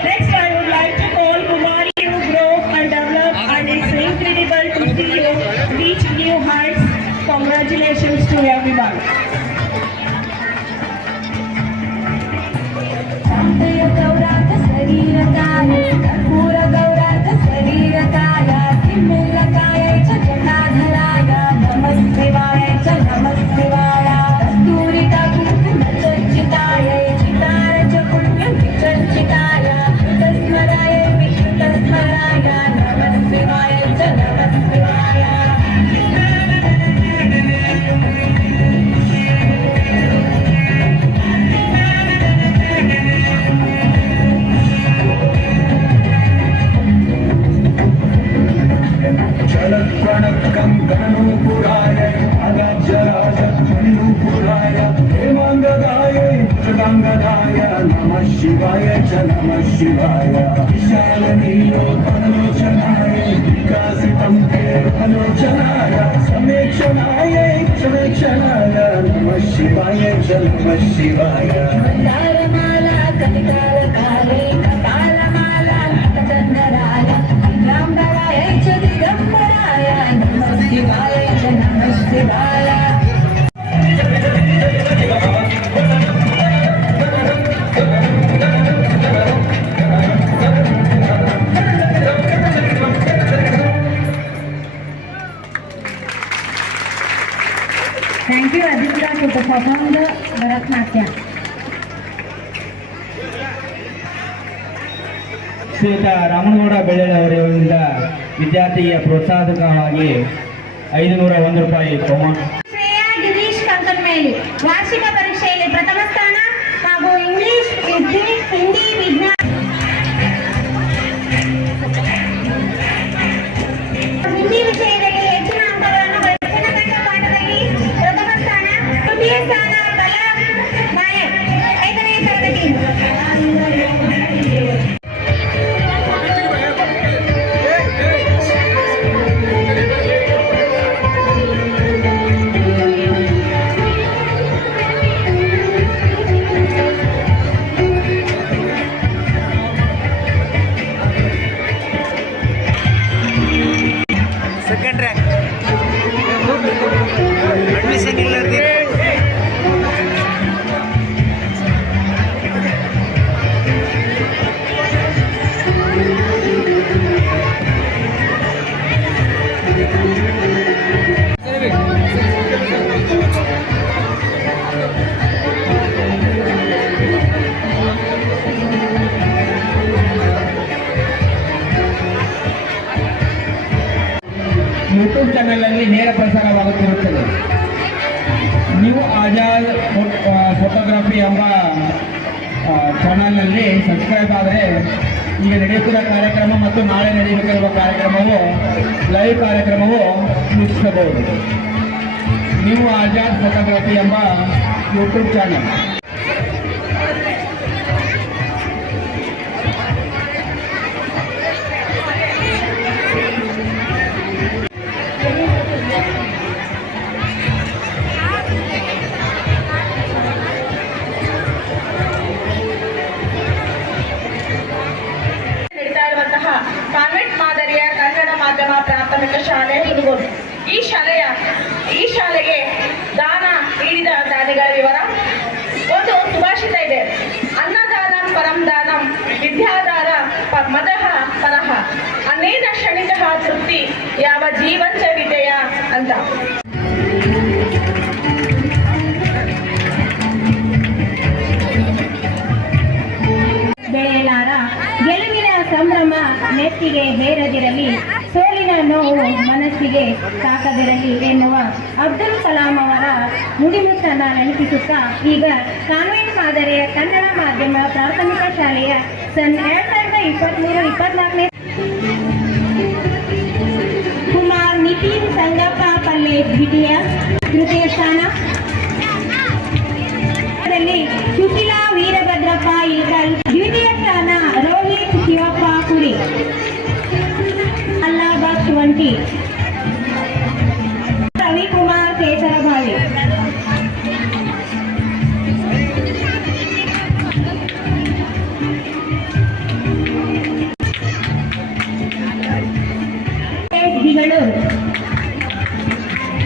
Next, I would like to call Kumari to grow and develop, and it's incredible to see you reach new heights. Congratulations to everyone. Thank you Aditya to perform the Bharatanatyam. ಶ್ರೀಯುತ ರಾಮನಗೌಡ ಬೆಳ್ಳೆಳ್ಳಿ ಅವರಿಂದ ವಿದ್ಯಾರ್ಥಿಗೆ ಪ್ರೋತ್ಸಾಹಕವಾಗಿ 501 ರೂಪಾಯಿ ಬಹುಮಾನ. ಶ್ರೇಯಾ ಗಿರೀಶ್ ಕಂಕನಮೇಲಿ ವಾರ್ಷಿಕ ಪರೀಕ್ಷೆಯಲ್ಲಿ ಪ್ರಥಮ ಸ್ಥಾನ ಹಾಗೂ ಇಂಗ್ಲಿಷ್ ಹಿಂದಿ ವಿಜ್ಞಾನ ಹಿಂದಿ ವಿಷಯದಲ್ಲಿ ಹೆಚ್ಚಿನ ಅಂಕಗಳನ್ನು ಗಳಿಸಿದ ಪಾಠದಲ್ಲಿ ಪ್ರಥಮ ಸ್ಥಾನ, ತೃತೀಯ ಸ್ಥಾನ ಕಲಾ ನಾಯಕ್ 5ನೇ ತರಗತಿ. ಆಜಾದ್ ಫೋಟೋಗ್ರಫಿ ಎಂಬ ಚಾನಲ್ನಲ್ಲಿ ಸಬ್ಸ್ಕ್ರೈಬ್ ಆದರೆ ಈಗ ನಡೆಯುತ್ತಿರುವ ಕಾರ್ಯಕ್ರಮ ಮತ್ತು ನಾಳೆ ನಡೆಯಬೇಕಿರುವ ಕಾರ್ಯಕ್ರಮವು ಲೈವ್ ಕಾರ್ಯಕ್ರಮವು ವೀಕ್ಷಿಸಬಹುದು. ನೀವು ಆಜಾದ್ ಫೋಟೋಗ್ರಫಿ ಎಂಬ ಯೂಟ್ಯೂಬ್ ಚಾನಲ್. ನಡೀತಾ ಇರುವಂತಹ ಕಾನ್ವೆಂಟ್ ಮಾದರಿಯ ಕನ್ನಡ ಮಾಧ್ಯಮ ಪ್ರಾಥಮಿಕ ಶಾಲೆ ಹುಡುಗರು. ಈ ಶಾಲೆಗೆ ದಾನ ನೀಡಿದ ದಾನಿಗಳ ವಿವರ. ಒಂದು ಸುಭಾಷಿತ ಇದೆ, ಅನ್ನದಾನಂ ಪರಂ ದಾನಂ ವಿದ್ಯಾದಾನ ಮದಃ ಪರಃ ಅನ್ನೇನ ಕ್ಷಣಿಕಃ ತೃಪ್ತಿ ಯಾವ ಜೀವಂತ ವಿದ್ಯೆಯ ಅಂತ. ಬೆಳೆಯಲಾರ ಗೆಲುವಿನ ಸಂಭ್ರಮ ನೆತ್ತಿಗೆ ಹೇರದಿರಲಿ, ಸೋಲಿನ ನೋವು ಮನಸ್ಸಿಗೆ ತಾಕದಿರಲಿ ಎನ್ನುವ ಅಬ್ದುಲ್ ಕಲಾಂ ಅವರ ನುಡಿಮುತ್ತನ್ನು ನೆನಪಿಸುತ್ತಾ ಈಗ ಕಾನ್ವೆಂಟ್ ಮಾದರಿಯ ಕನ್ನಡ ಮಾಧ್ಯಮ ಪ್ರಾಥಮಿಕ ಶಾಲೆಯ 2023-24ನೇ ಕುಮಾರ್ ನಿತಿನ್ ಸಂಗಪ್ಪ ಪಲ್ಲೆ ದ್ವಿತೀಯ, ತೃತೀಯ ಸ್ಥಾನ. ಸುಶೀಲಾ ವೀರಭದ್ರಪ್ಪ ಇಲ್ಕಲ್ ದ್ವಿತೀಯ ಸ್ಥಾನ. ರೋಹಿತ್ ಶಿವಪ್ಪ ಕುರಿ, ಅಲ್ಲಾಬಾದ್ ಶುವಂಟಿ, ರವಿಕುಮಾರ್ ಕೇಸರಬಾವಿ.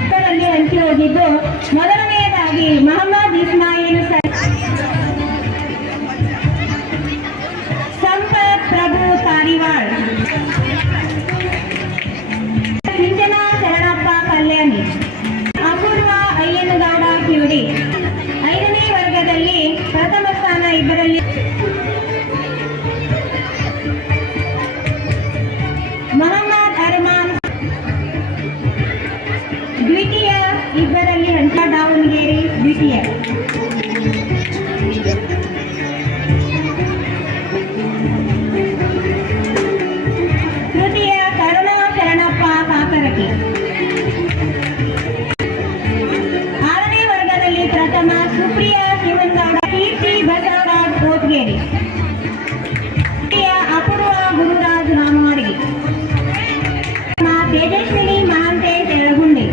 ಇದರಲ್ಲಿ ಹಂಚಿ ಹೋಗಿದ್ದು ಮೊದಲನೆಯದಾಗಿ ಮೊಹಮ್ಮದ್ ಇಸ್ಮಾಯಿಲ್ ಸಂಪತ್ ಪ್ರಭು ತಾರಿವಾಳ್, ಸಿಂಚನಾ ಶರಣಪ್ಪ ಕಲ್ಯಾಣಿ, ಅಪೂರ್ವ ಅಯ್ಯನಗೌಡ ಕಿವಡಿ. 5ನೇ ವರ್ಗದಲ್ಲಿ ಪ್ರಥಮ ಸ್ಥಾನ ಇಬ್ಬರಲ್ಲಿ ಮೊಹಮ್ಮದ್ ಅರ್ಮಾನ್, ದ್ವಿತೀಯ ಇಬ್ಬರಲ್ಲಿ ಹಂಚ ದಾವಣಗೆರೆ ದ್ವಿತೀಯ. ತೃತೀಯ ಕರುಣಾ ಶರಣಪ್ಪ ಕಾಕರಕಿ. 6ನೇ ವರ್ಗದಲ್ಲಿ ಪ್ರಥಮ ಸುಪ್ರಿಯಾ ಶಿವನಗೌಡ, ಕೀರ್ತಿ ಬಸವರಾಜ್ ಕೋಟ್ಗೇರಿ. ತೃತೀಯ ಅಪೂರ್ವ ಗುರುರಾಜ್ ರಾಮವಾಡಿ, ತೇಜಸ್ವಿನಿ ಮಹಾಂತೇಶ್ ಯಳಗುಂಡಿ,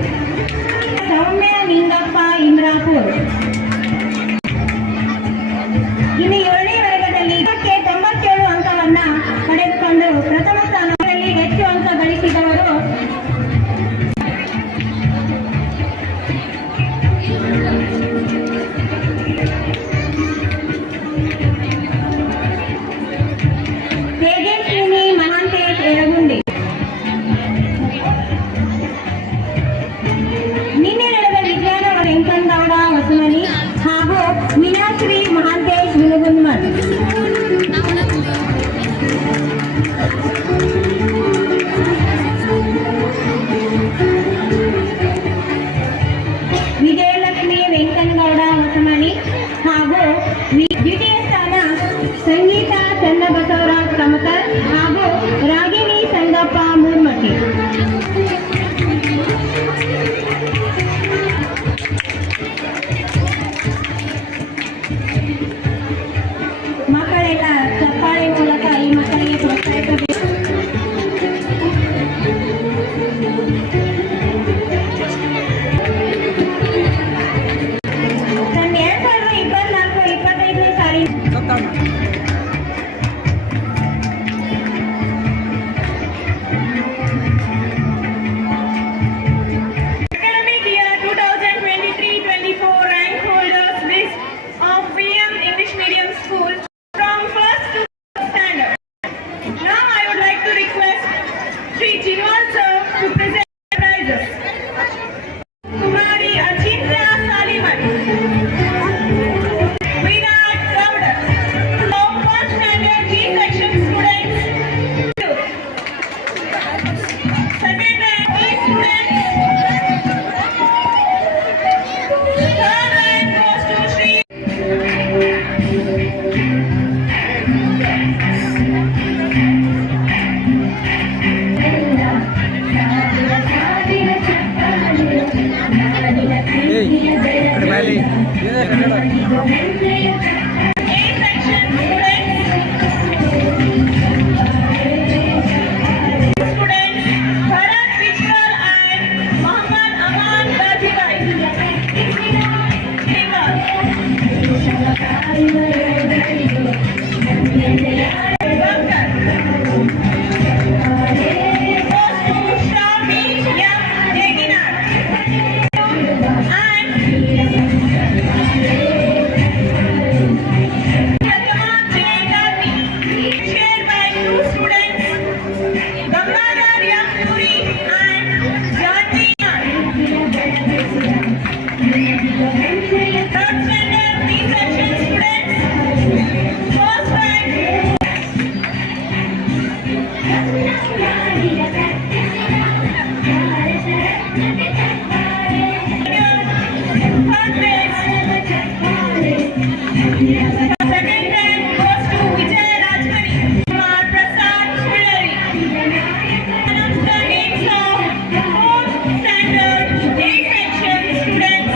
ಸೌಮ್ಯ ನಿಂಗಪ್ಪ ಇಮ್ರಾಪುರ್. ಇನ್ನು 7ನೇ ವರ್ಗದಲ್ಲಿ 97 ಅಂಕವನ್ನ ಪಡೆದುಕೊಂಡು ಪ್ರಥಮ ಸ್ಥಾನದಲ್ಲಿ ಹೆಚ್ಚು ಅಂಕ ಗಳಿಸಿದವರು ತೇಜಸ್ವಿನಿ ಮಹಾಂತೇಶ್ ಯಳಗುಂಡಿ. ನಿನ್ನೆ ನಡೆದ ವಿಜ್ಞಾನ ವೆಂಕಣ್ಣಗೌಡ Hosamani section students. Students Bharat Vijwal and Muhammad Aman Ghazibai. Shared by two students, Gangadhar Yampuri and Janvi Nath. Third standard B section students, first rank. Third place. Second rank goes to Vijay Rajmani, Kumar Prasad Pillari. Announce the names of fourth standard A section students.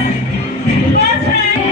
First rank